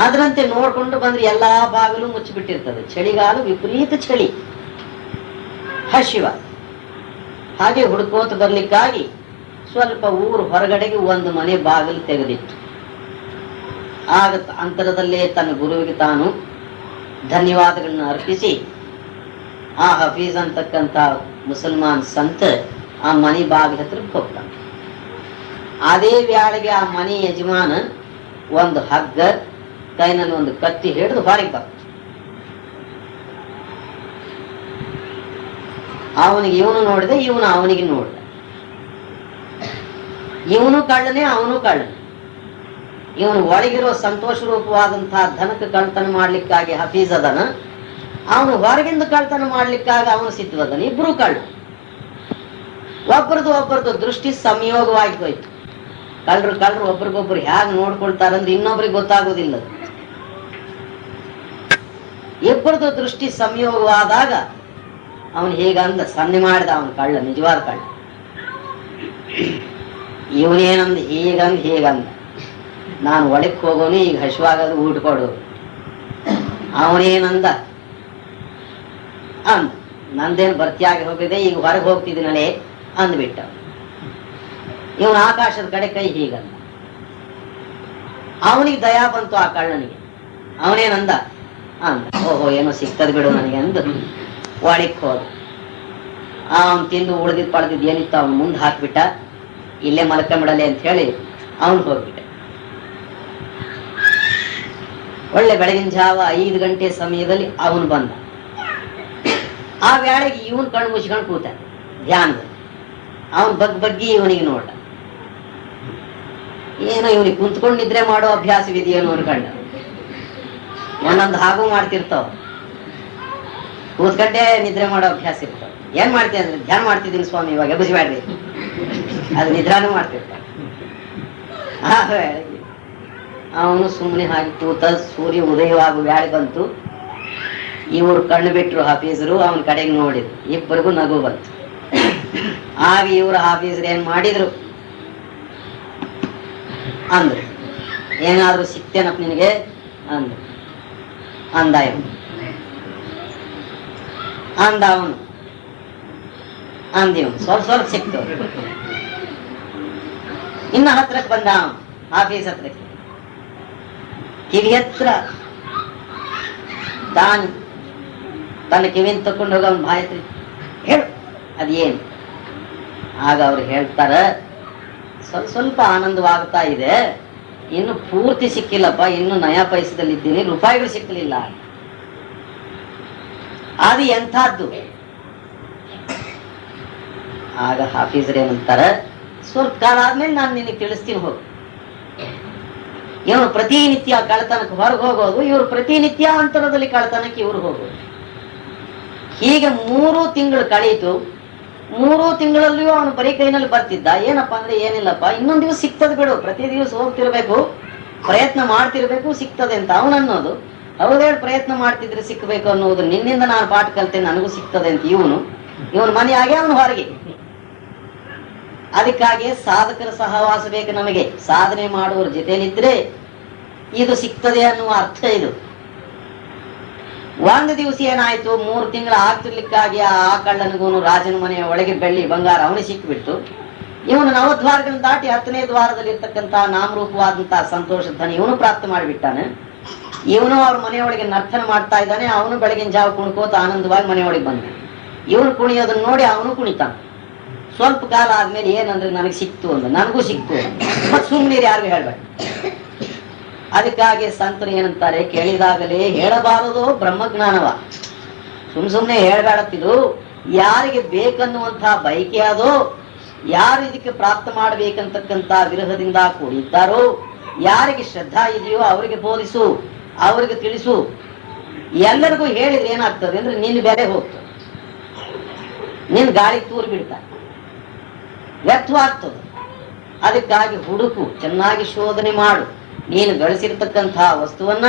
ಅದರಂತೆ ನೋಡ್ಕೊಂಡು ಬಂದ್ರೆ ಎಲ್ಲಾ ಬಾಗಿಲು ಮುಚ್ಚಿಬಿಟ್ಟಿರ್ತದೆ. ಚಳಿಗಾಲ ವಿಪರೀತ ಚಳಿ, ಹಸಿವ. ಹಾಗೆ ಹುಡುಕೋತ ಬರ್ಲಿಕ್ಕಾಗಿ ಸ್ವಲ್ಪ ಊರು ಹೊರಗಡೆಗೆ ಒಂದು ಮನೆ ಬಾಗಿಲು ತೆಗೆದಿತ್ತು. ಆಗ ಅಂತರದಲ್ಲೇ ತನ್ನ ಗುರುವಿಗೆ ತಾನು ಧನ್ಯವಾದಗಳನ್ನ ಅರ್ಪಿಸಿ ಆ ಹಫೀಜ್ ಅಂತಕ್ಕಂಥ ಮುಸಲ್ಮಾನ್ ಸಂತ ಆ ಮನೆ ಬಾಗಿಲ ಹತ್ರಕ್ಕೆ ಹೋಗ್ತಾನೆ. ಅದೇ ವ್ಯಾಳೆಗೆ ಆ ಮನೆ ಯಜಮಾನ ಒಂದು ಹಗ್ಗ ಕೈನಲ್ಲಿ ಒಂದು ಕತ್ತಿ ಹಿಡಿದು ಹೊರಗೆ ಬರ್ತ. ಅವನಿಗೆ ಇವನು ನೋಡಿದೆ, ಇವನು ಅವನಿಗೆ ನೋಡಿದ. ಇವನು ಕಳ್ಳನೇ, ಅವನು ಕಳ್ಳನೇ. ಇವನು ಒಳಗಿರೋ ಸಂತೋಷ ರೂಪವಾದಂತಹ ಧನಕ್ಕೆ ಕಳ್ತನ ಮಾಡ್ಲಿಕ್ಕಾಗಿ ಹಫೀಜ್ ಅದನ, ಅವನು ಹೊರಗಿಂದ ಕಳ್ತನ ಮಾಡ್ಲಿಕ್ಕಾಗಿ ಅವನು ಸಿದ್ಧವದನ. ಇಬ್ರು ಕಳ್ಳ. ಒಬ್ಬರದು ದೃಷ್ಟಿ ಸಂಯೋಗವಾಗಿ ಹೋಯ್ತು. ಕಳ್ಳರು ಒಬ್ರಿಗೊಬ್ರು ಹೇಗೆ ನೋಡ್ಕೊಳ್ತಾರಂದ್ರೆ ಇನ್ನೊಬ್ರಿಗೆ ಗೊತ್ತಾಗೋದಿಲ್ಲ. ಇಬ್ಬರದು ದೃಷ್ಟಿ ಸಂಯೋಗವಾದಾಗ ಅವನು ಹೇಗಂದ, ಸನ್ನೆ ಮಾಡಿದ. ಅವನು ಕಳ್ಳ, ನಿಜವಾದ ಕಳ್ಳ. ಇವನೇನಂದ, ಹೇಗಂದ ನಾನು ಒಳಕ್ ಹೋಗೋನು, ಈಗ ಹಸಿವಾಗದು, ಊಟ ಕೊಡು. ಅವನೇನಂದ, ನಂದೇನು ಬರ್ತಿಯಾಗಿ ಹೋಗಿದೆ, ಈಗ ಹೊರಗೆ ಹೋಗ್ತಿದ್ದೀನಲ್ಲೇ ಅಂದ್ಬಿಟ್ಟ. ಇವನು ಆಕಾಶದ ಕಡೆ ಕೈ ಹೀಗಂದ. ಅವನಿಗೆ ದಯಾ ಬಂತು ಆ ಕಳ್ಳನಿಗೆ. ಅವನೇನಂದ, ಓಹೋ ಏನೋ ಸಿಗ್ತದ ಬಿಡು ನನಗೆ ಅಂದು ಒಳಕ್ ಹೋದ. ಅವನು ತಿಂದು ಉಳ್ದಿದ್ ಪಳ್ದಿದ್ ಏನಿತ್ತು ಅವನು ಮುಂದೆ ಹಾಕ್ಬಿಟ್ಟ. ಇಲ್ಲೇ ಮಲ್ಕೊಂಬಿಡಲೆ ಅಂತ ಹೇಳಿ ಅವನು ಹೋಗ್ಬಿಟ್ಟ. ಒಳ್ಳೆ ಬೆಳಗಿನ ಜಾವ 5 ಗಂಟೆ ಸಮಯದಲ್ಲಿ ಅವನು ಬಂದ. ಆ ವೇಳೆಗೆ ಇವನ್ ಕಣ್ಣು ಮುಚ್ಕೊಂಡು ಕೂತ ಧ್ಯಾನದಲ್ಲಿ. ಅವನ್ ಬಗ್ಗಿ ಇವನಿಗೆ ನೋಡ. ಏನೋ ಇವನಿಗೆ ಕುಂತ್ಕೊಂಡು ನಿದ್ರೆ ಮಾಡೋ ಅಭ್ಯಾಸವಿದೆಯೇನೋ ಅನ್ಕಂಡ. ಒಂದೊಂದು ಹಾಗೂ ಮಾಡ್ತಿರ್ತಾವ, ಕೂತ್ಕಂಡೆ ನಿದ್ರೆ ಮಾಡೋ ಅಭ್ಯಾಸ ಇರ್ತಾವ. ಏನ್ ಮಾಡ್ತೀಯ ಅಂದ್ರೆ, ಧ್ಯಾನ ಮಾಡ್ತಿದ್ದೀನಿ ಸ್ವಾಮಿ, ಇವಾಗ ಎಬ್ಬಿಸ್ಬೇಡ್ರಿ. ಅದು ನಿದ್ರಾನು ಮಾಡ್ತಿರ್ತಾವ. ಆ ವೇಳೆಗೆ ಅವನು ಸುಮ್ಮನೆ ಹಾಗೆ ಕೂತ. ಸೂರ್ಯ ಉದಯವಾಗುವ ವೇಳೆ ಬಂತು. ಇವರು ಕಣ್ಣು ಬಿಟ್ರು ಹಾಫೀಸರು. ಅವನ ಕಡೆಗೆ ನೋಡಿದ್ರು. ಇಬ್ಬರಿಗೂ ನಗು ಬಂತು. ಆಗ ಇವರು ಹಾಫೀಸರು ಏನ್ ಮಾಡಿದ್ರು ಅಂದ್ರು, ಏನಾದ್ರೂ ಸಿಕ್ತೇನಪ್ಪ ನಿನಗೆ ಅಂದ್ರು. ಅಂದ ಇವನು. ಅವನು ಅಂದಿವನು ಸ್ವಲ್ಪ ಸಿಕ್ತು. ಇನ್ನ ಹತ್ರಕ್ಕೆ ಬಂದ ಅವನು, ಆಫೀಸ್ ಹತ್ರಕ್ಕೆ. ಕಿವಿ ಹತ್ರ ತಾನು ತನ್ನ ಕಿವಿನ ತಕೊಂಡು ಹೋಗ ಅವನ ಬಾಯಿ ಹತ್ರ ಹೇಳು ಅದೇನು. ಆಗ ಅವ್ರು ಹೇಳ್ತಾರ, ಸ್ವಲ್ಪ ಆನಂದವಾಗ್ತಾ ಇದೆ, ಇನ್ನು ಪೂರ್ತಿ ಸಿಕ್ಕಿಲ್ಲಪ್ಪ, ಇನ್ನು ನಯಾ ಪೈಸದಲ್ಲಿ ಇದ್ದೀನಿ, ರೂಪಾಯಿಗಳು ಸಿಕ್ಕಲಿಲ್ಲ. ಅದು ಎಂಥದ್ದು. ಆಗ ಹಾಫೀಸರ್ ಏನಂತಾರ, ಸ್ವಲ್ಪ ಕಾಲ ಆದ್ಮೇಲೆ ನಾನು ನಿನಗೆ ತಿಳಿಸ್ತೀನಿ ಹೋಗು. ಇವನು ಪ್ರತಿನಿತ್ಯ ಕಳ್ತನಕ್ಕೆ ಹೊರಗೆ ಹೋಗೋದು, ಇವರು ಪ್ರತಿನಿತ್ಯ ಅಂತರದಲ್ಲಿ ಕಳ್ತನಕ್ಕೆ ಇವ್ರು ಹೋಗೋದು. ಹೀಗೆ 3 ತಿಂಗಳು ಕಳೀತು. 3 ತಿಂಗಳಲ್ಲಿಯೂ ಅವನು ಬರೀ ಕೈನಲ್ಲಿ ಬರ್ತಿದ್ದ. ಏನಪ್ಪಾ ಅಂದ್ರೆ, ಏನಿಲ್ಲಪ್ಪ, ಇನ್ನೊಂದು ದಿವಸ ಸಿಗ್ತದೆ ಬಿಡು, ಪ್ರತಿ ದಿವಸ ಹೋಗ್ತಿರ್ಬೇಕು, ಪ್ರಯತ್ನ ಮಾಡ್ತಿರ್ಬೇಕು, ಸಿಗ್ತದೆ ಅಂತ ಅವನನ್ನೋದು. ಹೌದೇಳು, ಪ್ರಯತ್ನ ಮಾಡ್ತಿದ್ರೆ ಸಿಕ್ಬೇಕು ಅನ್ನೋದು. ನಿನ್ನಿಂದ ನಾನು ಪಾಠ ಕಲ್ತೇನೆ, ನನಗೂ ಸಿಗ್ತದೆ ಅಂತ ಇವನು ಮನೆಯಾಗೆ ಅವನು ಹೊರಗೆ. ಅದಕ್ಕಾಗಿ ಸಾಧಕರ ಸಹವಾಸ ಬೇಕು ನಮಗೆ. ಸಾಧನೆ ಮಾಡುವವ್ರ ಜೊತೆಲಿದ್ರೆ ಇದು ಸಿಗ್ತದೆ ಅನ್ನುವ ಅರ್ಥ ಇದು. ಒಂದು ದಿವಸ ಏನಾಯ್ತು, 3 ತಿಂಗಳು ಆಗ್ತಿರ್ಲಿಕ್ಕಾಗಿ ಆ ಕಳ್ಳನಿಗೂ ರಾಜನ ಮನೆಯ ಒಳಗೆ ಬೆಳ್ಳಿ ಬಂಗಾರ ಅವನಿಗೆ ಸಿಕ್ಬಿಡ್ತು. ಇವನು 9 ದ್ವಾರಗಳನ್ನು ದಾಟಿ 10ನೇ ದ್ವಾರದಲ್ಲಿ ಇರ್ತಕ್ಕಂಥ ನಾಮರೂಪವಾದಂತಹ ಸಂತೋಷ ಧನ ಇವನು ಪ್ರಾಪ್ತ ಮಾಡಿಬಿಟ್ಟಾನೆ. ಇವನು ಅವ್ರ ಮನೆಯೊಳಗೆ ನರ್ತನ ಮಾಡ್ತಾ ಇದ್ದಾನೆ. ಅವನು ಬೆಳಗಿನ ಜಾವ ಕುಣ್ಕೋತ ಆನಂದವಾಗಿ ಮನೆಯೊಳಗೆ ಬಂದ. ಇವನು ಕುಣಿಯೋದನ್ನ ನೋಡಿ ಅವನು ಕುಣಿತಾನ. ಸ್ವಲ್ಪ ಕಾಲ ಆದ್ಮೇಲೆ ಏನಂದ್ರೆ, ನನಗೆ ಸಿಕ್ತು ಅಂದ, ನನಗೂ ಸಿಕ್ತು. ಮತ್ ಸುಮ್ಮನೆ ಯಾರಿಗೂ ಹೇಳ್ಬೇಡ. ಅದಕ್ಕಾಗಿ ಸಂತರು ಏನಂತಾರೆ, ಕೇಳಿದಾಗಲೇ ಹೇಳಬಾರದು ಬ್ರಹ್ಮಜ್ಞಾನವ. ಸುಮ್ನೆ ಹೇಳ್ಬೇಡತ್ತಿದು. ಯಾರಿಗೆ ಬೇಕನ್ನುವಂತಹ ಬಯಕೆ ಅದೋ, ಯಾರು ಇದಕ್ಕೆ ಪ್ರಾಪ್ತ ಮಾಡ್ಬೇಕಂತಕ್ಕಂತ ವಿರಹದಿಂದ ಕೂಡಿದ್ದಾರೋ, ಯಾರಿಗೆ ಶ್ರದ್ಧಾ ಇದೆಯೋ ಅವರಿಗೆ ಬೋಧಿಸು, ಅವರಿಗೆ ತಿಳಿಸು. ಎಲ್ಲರಿಗೂ ಹೇಳಿದ್ರೆ ಏನಾಗ್ತದೆ ಅಂದ್ರೆ, ನಿನ್ನ ಬೆಲೆ ಹೋಗ್ತದೆ, ನಿನ್ ಗಾಳಿ ತೂರು ಬಿಡ್ತಾರೆ, ವ್ಯರ್ಥವಾಗ್ತದೆ. ಅದಕ್ಕಾಗಿ ಹುಡುಕು, ಚೆನ್ನಾಗಿ ಶೋಧನೆ ಮಾಡು. ನೀನು ಗಳಿಸಿರ್ತಕ್ಕಂತಹ ವಸ್ತುವನ್ನ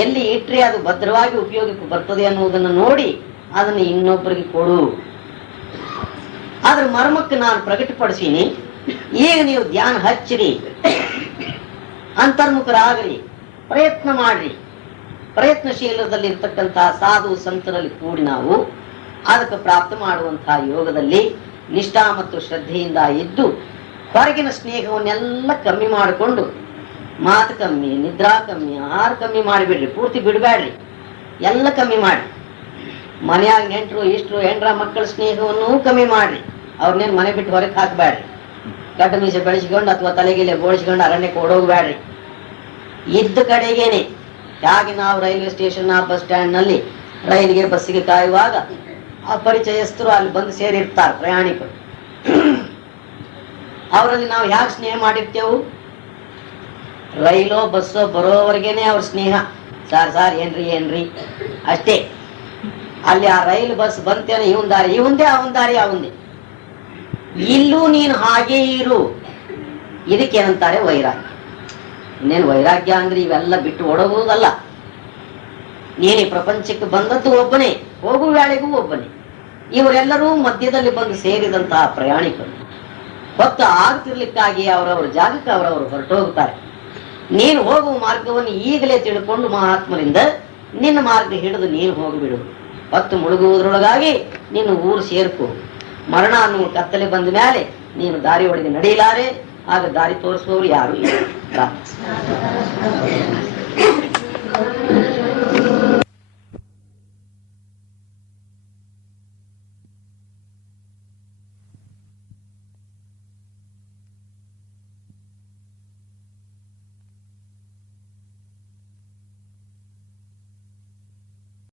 ಎಲ್ಲಿ ಇಟ್ರೆ ಅದು ಭದ್ರವಾಗಿ ಉಪಯೋಗಕ್ಕೆ ಬರ್ತದೆ ಅನ್ನುವುದನ್ನು ನೋಡಿ ಅದನ್ನು ಇನ್ನೊಬ್ಬರಿಗೆ ಕೊಡು. ಅದ್ರ ಮರ್ಮಕ್ಕೆ ನಾನು ಪ್ರಕಟಪಡಿಸೀನಿ. ಈಗ ನೀವು ಧ್ಯಾನ ಹಚ್ಚಿರಿ. ಅಂತರ್ಮುಖರಾಗಲಿ, ಪ್ರಯತ್ನ ಮಾಡ್ರಿ. ಪ್ರಯತ್ನಶೀಲದಲ್ಲಿ ಇರ್ತಕ್ಕಂತಹ ಸಾಧು ಸಂತರಲ್ಲಿ ಕೂಡಿ ನಾವು ಅದಕ್ಕೆ ಪ್ರಾಪ್ತ ಮಾಡುವಂತಹ ಯೋಗದಲ್ಲಿ ನಿಷ್ಠಾ ಮತ್ತು ಶ್ರದ್ಧೆಯಿಂದ ಇದ್ದು ಹೊರಗಿನ ಸ್ನೇಹವನ್ನೆಲ್ಲ ಕಮ್ಮಿ ಮಾಡಿಕೊಂಡು, ಮಾತು ಕಮ್ಮಿ, ನಿದ್ರಾ ಕಮ್ಮಿ, ಆಹಾರ ಕಮ್ಮಿ ಮಾಡಿಬಿಡ್ರಿ, ಪೂರ್ತಿ ಬಿಡಬೇಡ್ರಿ, ಎಲ್ಲ ಕಮ್ಮಿ ಮಾಡಿ. ಮನೆಯಾಗ ನೆಂಟರು ಇಷ್ಟರು ಹೆಂಡ್ರ ಮಕ್ಕಳ ಸ್ನೇಹವನ್ನು ಕಮ್ಮಿ ಮಾಡ್ರಿ. ಅವ್ರನ್ನೇನು ಮನೆ ಬಿಟ್ಟು ಹೊರಗೆ ಹಾಕಬೇಡ್ರಿ. ಗಡ್ಡ ಮೀಸೆ ಬೆಳೆಸ್ಕೊಂಡು ಅಥವಾ ತಲೆಗಿಲೆ ಬೋಳಿಸ್ಕೊಂಡು ಅರಣ್ಯಕ್ಕೆ ಓಡೋಗ್ಬೇಡ್ರಿ. ಇದ್ದ ಕಡೆಗೇನೆ, ಹಾಗೆ ನಾವು ರೈಲ್ವೆ ಸ್ಟೇಷನ್ ಬಸ್ ಸ್ಟ್ಯಾಂಡ್ ನಲ್ಲಿ ರೈಲಿಗೆ ಬಸ್ಸಿಗೆ ಕಾಯುವಾಗ ಆ ಪರಿಚಯಸ್ಥರು ಅಲ್ಲಿ ಬಂದು ಸೇರಿರ್ತಾರೆ ಪ್ರಯಾಣಿಕರು. ಅವರಲ್ಲಿ ನಾವು ಯಾಕೆ ಸ್ನೇಹ ಮಾಡಿರ್ತೇವು? ರೈಲೋ ಬಸ್ಸೋ ಬರೋವರೆಗೇನೆ ಅವ್ರ ಸ್ನೇಹ. ಸಾರ್ ಏನ್ರಿ ಅಷ್ಟೇ. ಅಲ್ಲಿ ಆ ರೈಲು ಬಸ್ ಬಂತೇನೆ, ಇವನ್ ದಾರಿ ಇವಂದೇ, ಅವನ್ ದಾರಿ ಅವಂದೇ. ಇಲ್ಲೂ ನೀನು ಹಾಗೇ ಇರು. ಇದಕ್ಕೇನಂತಾರೆ ವೈರಾಗ್ಯ. ಇನ್ನೇನು ವೈರಾಗ್ಯ ಅಂದ್ರೆ ಇವೆಲ್ಲ ಬಿಟ್ಟು ಓಡೋಗುವುದಲ್ಲ. ನೀನು ಈ ಪ್ರಪಂಚಕ್ಕೆ ಬಂದದ್ದು ಒಬ್ಬನೇ, ಹೋಗುವ ವೇಳೆಗೂ ಒಬ್ಬನೇ. ಇವರೆಲ್ಲರೂ ಮಧ್ಯದಲ್ಲಿ ಬಂದು ಸೇರಿದಂತಹ ಪ್ರಯಾಣಿಕರು. ಹೊತ್ತು ಆಗ್ತಿರ್ಲಿಕ್ಕಾಗಿ ಅವರವರ ಜಾಗಕ್ಕೆ ಅವರವರು ಹೊರಟೋಗ್ತಾರೆ. ನೀನು ಹೋಗುವ ಮಾರ್ಗವನ್ನು ಈಗಲೇ ತಿಳ್ಕೊಂಡು ಮಹಾತ್ಮರಿಂದ ನಿನ್ನ ಮಾರ್ಗ ಹಿಡಿದು ನೀನು ಹೋಗಿಬಿಡು. ಹೊತ್ತು ಮುಳುಗುವುದರೊಳಗಾಗಿ ನೀನು ಊರು ಸೇರ್ಕೋ. ಮರಣ ಅನ್ನುವ ಕತ್ತಲೆ ಬಂದ ಮೇಲೆ ನೀನು ದಾರಿ ಒಳಗೆ ನಡೆಯಲಾರೆ. ಆಗ ದಾರಿ ತೋರಿಸುವವರು ಯಾರು ಇಲ್ಲ.